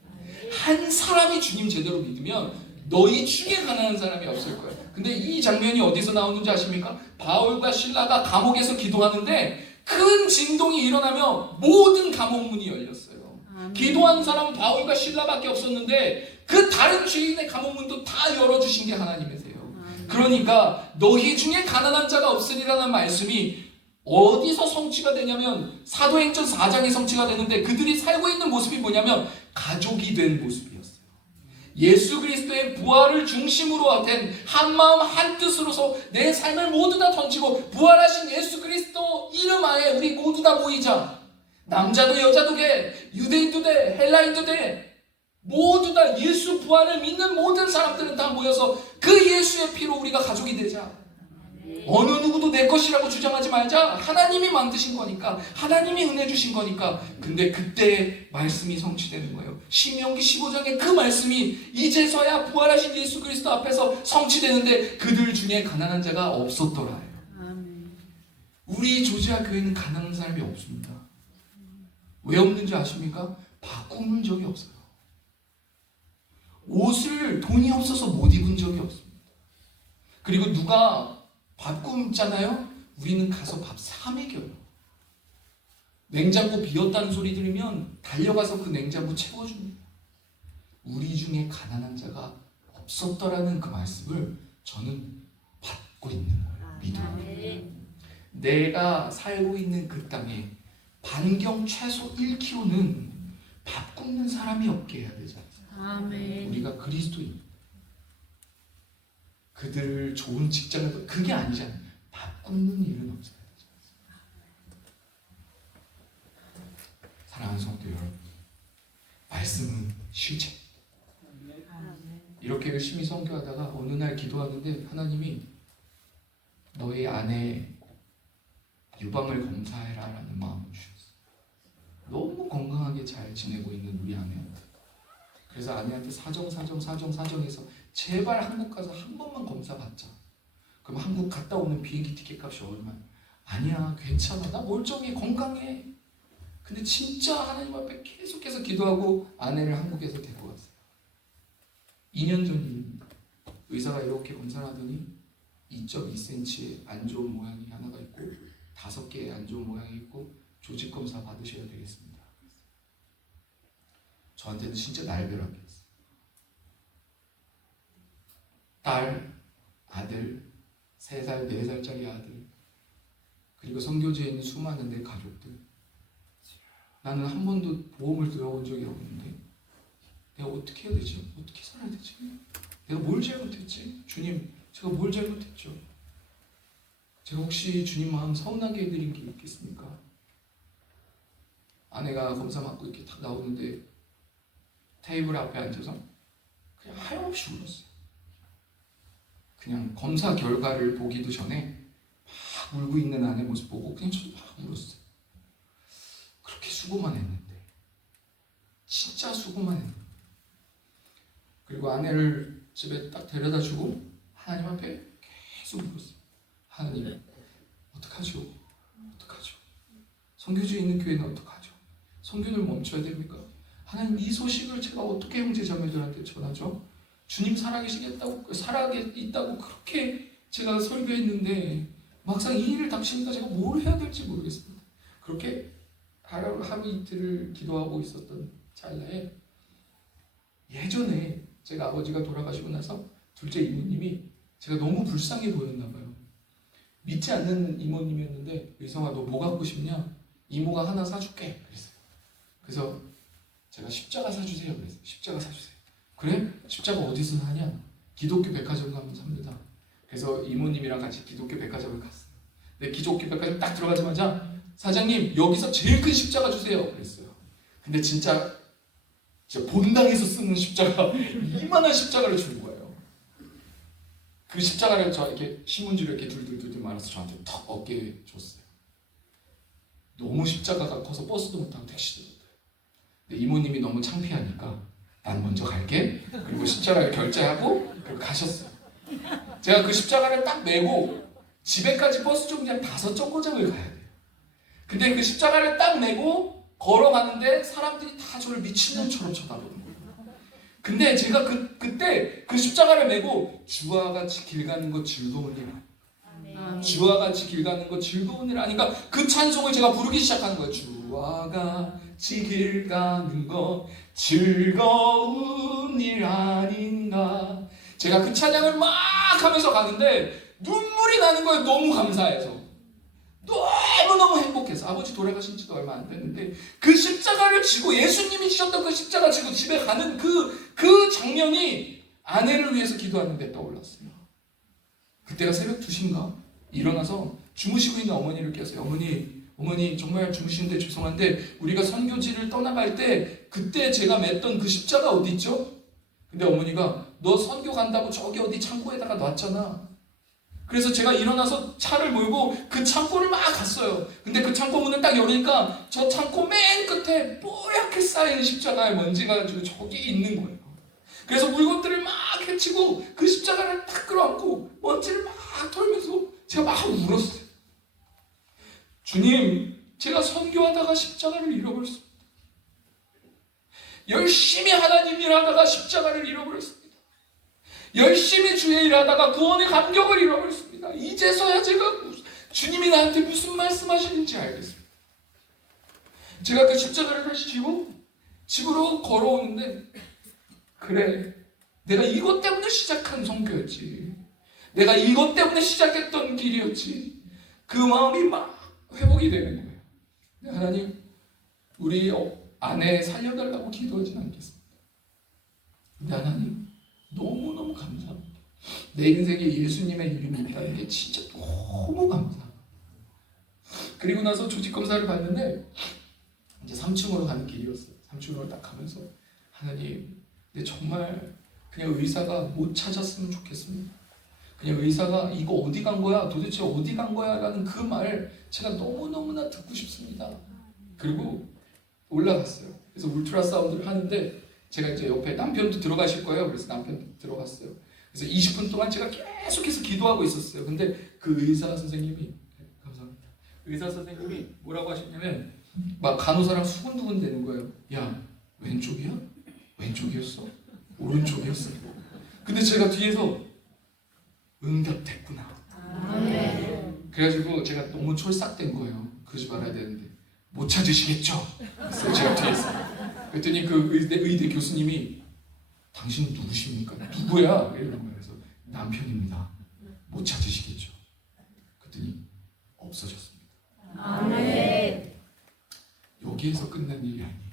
한 사람이 주님 제대로 믿으면 너희 중에 가난한 사람이 없을 거예요. 근데 이 장면이 어디서 나오는지 아십니까? 바울과 실라가 감옥에서 기도하는데 큰 진동이 일어나며 모든 감옥 문이 열렸어요. 기도하는 사람은 바울과 실라밖에 없었는데 그 다른 죄인의 감옥 문도 다 열어주신 게 하나님이세요. 그러니까 너희 중에 가난한 자가 없으리라는 말씀이 어디서 성취가 되냐면 사도행전 4장에 성취가 되는데 그들이 살고 있는 모습이 뭐냐면 가족이 된 모습이었어요. 예수 그리스도의 부활을 중심으로 된 한마음 한뜻으로서 내 삶을 모두 다 던지고 부활하신 예수 그리스도 이름 하에 우리 모두 다 모이자. 남자도 여자도 돼, 유대인도 돼, 헬라인도 돼, 모두 다 예수 부활을 믿는 모든 사람들은 다 모여서 그 예수의 피로 우리가 가족이 되자. 어느 누구도 내 것이라고 주장하지 말자. 하나님이 만드신 거니까, 하나님이 은혜 주신 거니까. 근데 그때 말씀이 성취되는 거예요. 신명기 15장에 그 말씀이 이제서야 부활하신 예수 그리스도 앞에서 성취되는데 그들 중에 가난한 자가 없었더라. 우리 조지아 교회는 가난한 사람이 없습니다. 왜 없는지 아십니까? 바꾸는 적이 없어요. 옷을 돈이 없어서 못 입은 적이 없습니다. 그리고 누가 밥 굶잖아요? 우리는 가서 밥 사 먹여요. 냉장고 비었다는 소리 들으면 달려가서 그 냉장고 채워줍니다. 우리 중에 가난한 자가 없었더라는 그 말씀을 저는 받고 있는 거예요. 믿어요. 내가 살고 있는 그 땅에 반경 최소 1km는 밥 굶는 사람이 없게 해야 되지 않습니까? 우리가 그리스도입니다. 그들을 좋은 직장에서 그게 아니잖아요. 밥 굶는 일은 없어야 되지 않습니까? 사랑하는 성도 여러분, 말씀은 실체. 이렇게 열심히 선교하다가 어느 날 기도하는데 하나님이 너희 아내 유방을 검사해라 라는 마음을 주셨어요. 너무 건강하게 잘 지내고 있는 우리 아내한테. 그래서 아내한테 사정해서 제발 한국 가서 한 번만 검사 받자. 그럼 한국 갔다 오는 비행기 티켓 값이 얼마야? 아니야, 괜찮아, 나 멀쩡해, 건강해. 근데 진짜 하나님 앞에 계속해서 기도하고 아내를 한국에서 데리고 왔어요. 2년 전입니다. 의사가 이렇게 검사를 하더니 2.2cm의 안 좋은 모양이 하나가 있고 5개의 안 좋은 모양이 있고 조직 검사 받으셔야 되겠습니다. 저한테는 진짜 날벼락이었어요. 딸, 아들, 3살, 4살짜리 아들, 그리고 선교지에 있는 수많은 내 가족들. 나는 한 번도 보험을 들어본 적이 없는데 내가 어떻게 해야 되지? 어떻게 살아야 되지? 내가 뭘 잘못했지? 주님, 제가 뭘 잘못했죠? 제가 혹시 주님 마음 서운하게 해드린 게 있겠습니까? 아내가 검사 받고 이렇게 딱 나오는데 테이블 앞에 앉아서 그냥 하염없이 울었어요. 그냥 검사 결과를 보기도 전에 막 울고 있는 아내 모습 보고 그냥 저도 막 울었어요. 그렇게 수고만 했는데, 진짜 수고만 했는데. 그리고 아내를 집에 딱 데려다 주고 하나님 앞에 계속 울었어요. 하나님, 어떡하죠? 어떡하죠? 선교지에 있는 교회는 어떡하죠? 선교를 멈춰야 됩니까? 하나님, 이 소식을 제가 어떻게 형제자매들한테 전하죠? 주님 살아계시겠다고, 살아있다고 그렇게 제가 설교했는데 막상 이 일을 닥치니까 제가 뭘 해야 될지 모르겠습니다. 그렇게 하루 이틀을 기도하고 있었던 찰나에 예전에 제가 아버지가 돌아가시고 나서 둘째 이모님이 제가 너무 불쌍해 보였나 봐요. 믿지 않는 이모님이었는데, 의성아 너 뭐 갖고 싶냐? 이모가 하나 사줄게 그랬어요. 그래서 제가 십자가 사주세요 그랬어요. 십자가 사주세요. 그래? 십자가 어디서 사냐? 기독교 백화점 가면 삽니다. 그래서 이모님이랑 같이 기독교 백화점을 갔어요. 근데 기독교 백화점 딱 들어가자마자 사장님 여기서 제일 큰 십자가 주세요 그랬어요. 근데 진짜 본당에서 쓰는 십자가 이만한 십자가를 주는 거예요. 그 십자가를 저 이렇게 신문지로 이렇게 둘둘둘 말아서 저한테 턱 어깨에 줬어요. 너무 십자가가 커서 버스도 못 타고 택시도 못 타요. 근데 이모님이 너무 창피하니까 난 먼저 갈게. 그리고 십자가를 결제하고 그리고 가셨어요. 제가 그 십자가를 딱 메고 집에까지 버스 정류장 5정거장을 가야 돼요. 근데 그 십자가를 딱 메고 걸어가는데 사람들이 다 저를 미친놈처럼 쳐다보는 거예요. 근데 제가 그때 그 십자가를 메고 주와 같이 길 가는 거 즐거우니라. 주와 같이 길 가는 거 즐거우니라 하니까 그 찬송을 제가 부르기 시작하는 거예요. 주와 같이 길 가는 거 즐거운 일 아닌가. 제가 그 찬양을 막 하면서 가는데 눈물이 나는 거예요. 너무 감사해서. 너무너무 행복해서. 아버지 돌아가신 지도 얼마 안 됐는데 그 십자가를 지고, 예수님이 지셨던 그 십자가 지고 집에 가는 그 장면이 아내를 위해서 기도하는데 떠올랐어요. 그때가 새벽 2시인가 일어나서 주무시고 있는 어머니를 깨웠어요. 어머니 정말 주무시는데 죄송한데 우리가 선교지를 떠나갈 때 그때 제가 맸던 그 십자가 어디 있죠? 근데 어머니가 너 선교 간다고 저기 어디 창고에다가 놨잖아. 그래서 제가 일어나서 차를 몰고 그 창고를 막 갔어요. 근데 그 창고 문을 딱 열으니까 저 창고 맨 끝에 뽀얗게 쌓인 십자가의 먼지가 저기 있는 거예요. 그래서 물건들을 막 헤치고 그 십자가를 딱 끌어안고 먼지를 막 털면서 제가 막 울었어요. 주님, 제가 선교하다가 십자가를 잃어버렸습니다. 열심히 하나님 일하다가 십자가를 잃어버렸습니다. 열심히 주의 일하다가 구원의 감격을 잃어버렸습니다. 이제서야 제가 주님이 나한테 무슨 말씀하시는지 알겠습니다. 제가 그 십자가를 다시 쥐고 집으로 걸어오는데, 그래, 내가 이것 때문에 시작한 선교였지, 내가 이것 때문에 시작했던 길이었지. 그 마음이 막 회복이 되는 거예요. 하나님, 우리 아내 살려달라고 기도하진 않겠습니다. 근데 하나님, 너무너무 감사합니다. 내 인생에 예수님의 이름이 있다는 게 진짜 너무 감사합니다. 그리고 나서 조직검사를 받는데 이제 3층으로 가는 길이었어요. 3층으로 딱 가면서 하나님, 근데 정말 그냥 의사가 못 찾았으면 좋겠습니다. 그냥 의사가 이거 어디 간 거야? 도대체 어디 간 거야? 라는 그 말 제가 너무너무나 듣고 싶습니다. 그리고 올라갔어요. 그래서 울트라사운드를 하는데 제가 이제 옆에 남편도 들어가실 거예요. 그래서 남편 들어갔어요. 그래서 20분 동안 제가 계속해서 기도하고 있었어요. 근데 그 의사 선생님이, 감사합니다. 의사 선생님이 뭐라고 하셨냐면 막 간호사랑 수근두근 되는 거예요. 야, 왼쪽이야? 왼쪽이었어? 오른쪽이었어? 근데 제가 뒤에서 응답됐구나. 그래가지고 제가 너무 촐싹된 거예요. 그러지 말아야 되는데 못 찾으시겠죠? 그래서 제가 뒤에서 그랬더니 그 의대 교수님이 당신은 누구십니까? 누구야? 이러는 거예요. 그래서 남편입니다. 못 찾으시겠죠? 그랬더니 없어졌습니다. 아멘. 여기에서 끝난 일이 아니에요.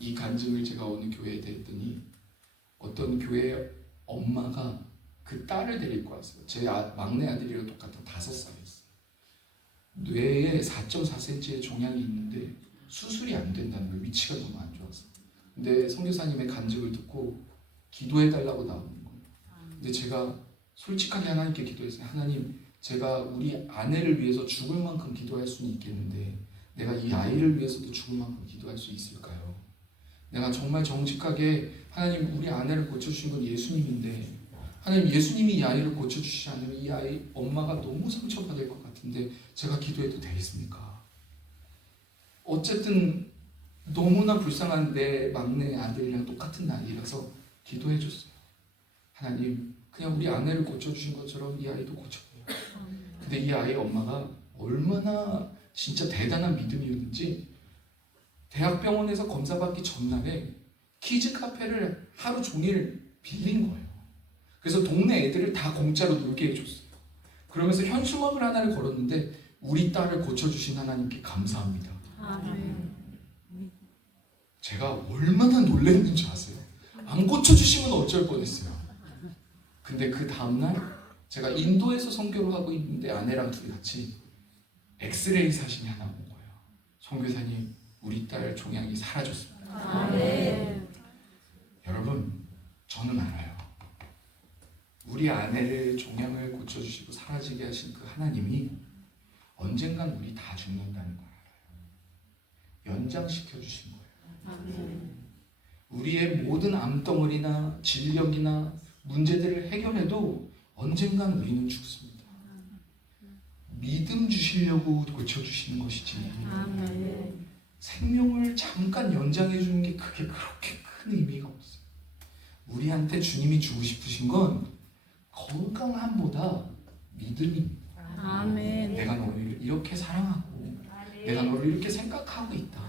이 간증을 제가 어느 교회에 했더니 어떤 교회 엄마가 그 딸을 데리고 왔어요. 제 막내 아들이랑 똑같은 5살이었어요. 뇌에 4.4cm의 종양이 있는데 수술이 안 된다는 거예요. 위치가 너무 안 좋아서. 근데 선교사님의 간증을 듣고 기도해달라고 나오는 거예요. 근데 제가 솔직하게 하나님께 기도했어요. 하나님, 제가 우리 아내를 위해서 죽을 만큼 기도할 수는 있겠는데 내가 이 아이를 위해서도 죽을 만큼 기도할 수 있을까요? 내가 정말 정직하게 하나님, 우리 아내를 고쳐주신 건 예수님인데 하나님, 예수님이 이 아이를 고쳐주시지 않으면 이 아이 엄마가 너무 상처받을 것 같은데 제가 기도해도 되겠습니까? 어쨌든 너무나 불쌍한 내 막내 아들이랑 똑같은 나이라서 기도해줬어요. 하나님, 그냥 우리 아내를 고쳐주신 것처럼 이 아이도 고쳐줘요. 근데 이 아이의 엄마가 얼마나 진짜 대단한 믿음이었는지 대학병원에서 검사받기 전날에 키즈 카페를 하루 종일 빌린 거예요. 그래서 동네 애들을 다 공짜로 놀게 해줬어요. 그러면서 현수막을 하나를 걸었는데 우리 딸을 고쳐주신 하나님께 감사합니다. 아멘. 제가 얼마나 놀랐는지 아세요? 안 고쳐주시면 어쩔 뻔했어요. 근데 그 다음날 제가 인도에서 선교를 하고 있는데 아내랑 둘이 같이 엑스레이 사진이 하나 온 거예요. 선교사님, 우리 딸 종양이 사라졌습니다. 아멘. 여러분, 저는 알아요. 우리 아내를 종양을 고쳐주시고 사라지게 하신 그 하나님이 언젠간 우리 다 죽는다는 걸 알아요. 연장시켜 주신 거예요. 아멘. 우리의 모든 암덩어리나 질병이나 문제들을 해결해도 언젠간 우리는 죽습니다. 믿음 주시려고 고쳐주시는 것이지 아멘. 생명을 잠깐 연장해 주는 게 그게 그렇게 큰 의미가 없어요. 우리한테 주님이 주고 싶으신 건 건강함보다 믿음입니다. 아멘. 내가 너를 이렇게 사랑하고 내가 너를 이렇게 생각하고 있다.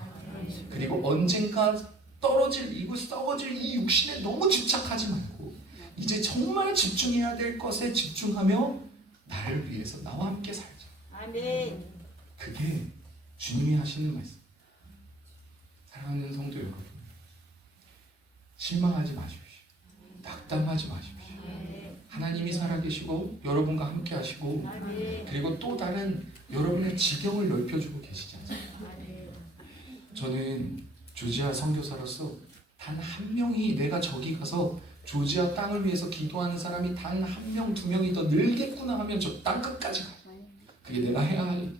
그리고 언젠가 이거 썩어질 이 육신에 너무 집착하지 말고 이제 정말 집중해야 될 것에 집중하며 나를 위해서 나와 함께 살자. 아멘. 그게 주님이 하시는 말씀. 사랑하는 성도 여러분, 실망하지 마십시오. 낙담하지 마십시오. 하나님이 살아계시고 여러분과 함께 하시고 그리고 또 다른 여러분의 지경을 넓혀주고 계시지 않습니까? 저는 조지아 선교사로서 단 한 명이 내가 저기 가서 조지아 땅을 위해서 기도하는 사람이 단 한 명, 2명이 더 늘겠구나 하면 저 땅 끝까지 가요. 그게 내가 해야 할 일.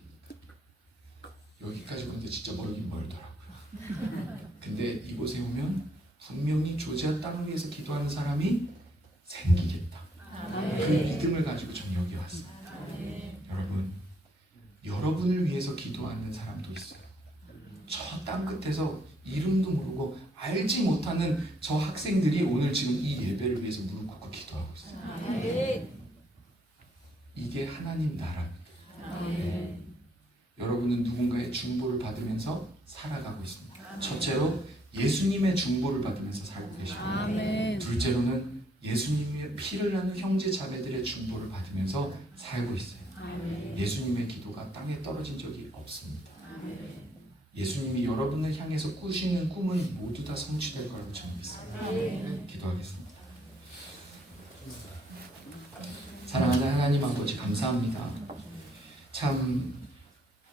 여기까지 근데 진짜 멀긴 멀더라고요. 근데 이곳에 오면 분명히 조지아 땅을 위해서 기도하는 사람이 생기겠다. 그 믿음을 가지고 전 여기 왔습니다. 여러분, 여러분을 위해서 기도하는 사람도 있어요. 저 땅 끝에서 이름도 모르고 알지 못하는 저 학생들이 오늘 지금 이 예배를 위해서 무릎 꿇고 기도하고 있어요. 이게 하나님 나라입니다. 여러분은 누군가의 중보를 받으면서 살아가고 있습니다. 첫째로 예수님의 중보를 받으면서 살고 계시고, 둘째로는 예수님의 피를 나는 형제 자매들의 중보를 받으면서 살고 있어요. 예수님의 기도가 땅에 떨어진 적이 없습니다. 예수님이 여러분을 향해서 꾸시는 꿈은 모두 다 성취될 거라고 저는 믿습니다. 기도하겠습니다. 사랑하는 하나님 아버지, 감사합니다. 참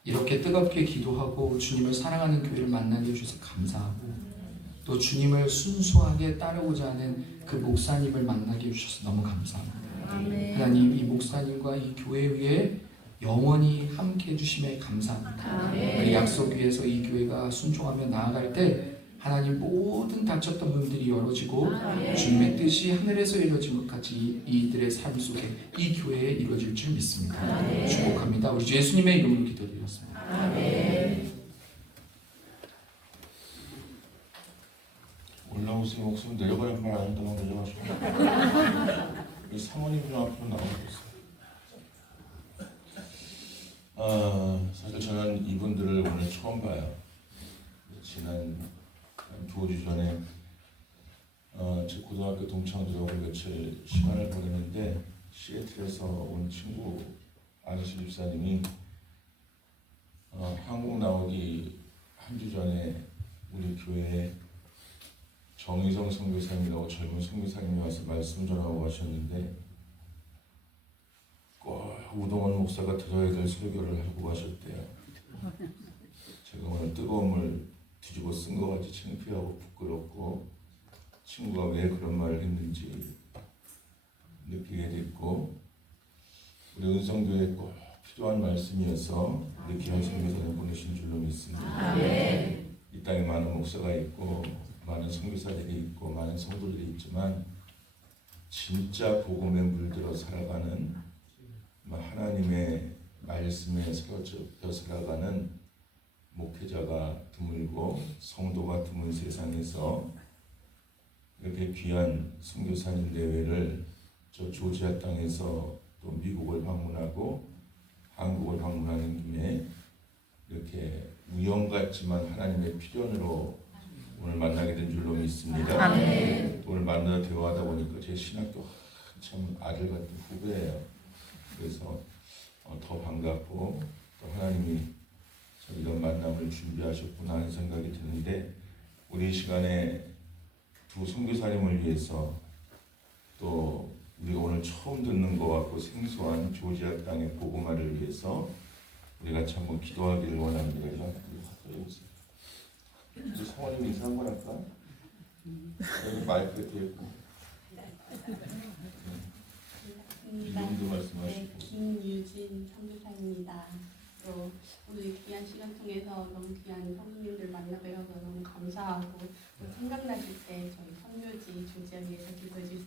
이렇게 뜨겁게 기도하고 주님을 사랑하는 교회를 만나게 해주셔서 감사하고, 또 주님을 순수하게 따르고자 하는 그 목사님을 만나게 해주셔서 너무 감사합니다. 하나님, 이 목사님과 이 교회 위에 영원히 함께 해주심에 감사합니다. 그 약속 위에서 이 교회가 순종하며 나아갈 때 하나님, 모든 닫혔던 문들이 열어지고 주님의 뜻이 하늘에서 이루어진 것 같이 이들의 삶 속에 이 교회에 이루어질 줄 믿습니다. 축복합니다. 우리 주 예수님의 이름으로 기도드렸습니다. 올라오세요. 목소리 내려가는 말 아닌다고 내려가시고 우리 사모님 좀 앞으로 나오겠어요. 사실 저는 이분들을 오늘 처음 봐요. 지난 두 주 전에 제 고등학교 동창들하고 며칠 시간을 보냈는데 시애틀에서 온 친구 안희수 집사님이 한국 나오기 한 주 전에 우리 교회에 정의성 선교사님이라고 젊은 선교사님이 와서 말씀 전하고 가셨는데 꼭 우동원 목사가 들어야 될 설교를 하고 가셨대요. 제가 오늘 뜨거운 물 뒤집어 쓴 것 같이 창피하고 부끄럽고 친구가 왜 그런 말을 했는지 느끼게 됐고 우리 은성교회에 꼭 필요한 말씀이어서 우리 기한 선교사님 보내신 줄로 믿습니다. 이 땅에 많은 목사가 있고 많은 선교사들이 있고 많은 성도들이 있지만 진짜 복음에 물들어 살아가는 하나님의 말씀에 사로잡혀 살아가는 목회자가 드물고 성도가 드문 세상에서 이렇게 귀한 선교사님 대회를 저 조지아 땅에서 또 미국을 방문하고 한국을 방문하는 김에 이렇게 우연 같지만 하나님의 필연으로 오늘 만나게 된 줄로 믿습니다. 오늘 만나 대화하다 보니까 제 신학교 참 아들 같은 후배예요. 그래서 더 반갑고 또 하나님이 참 이런 만남을 준비하셨구나 하는 생각이 드는데 우리 시간에 두 선교사님을 위해서 또 우리가 오늘 처음 듣는 것 같고 생소한 조지아 땅의 복음화를 위해서 우리가 같이 한번 기도하기를 원합니다. 우리 성원님 인사 한번 할까? 여기 마이크 있고 이름도 말씀하시고. 김유진 선교사입니다. 또 우리 귀한 시간 통해서 너무 귀한 성도님들 만나 뵈어서 너무 감사하고 또 생각나실 때 저희 선교지 조지아위에서 기도해 주실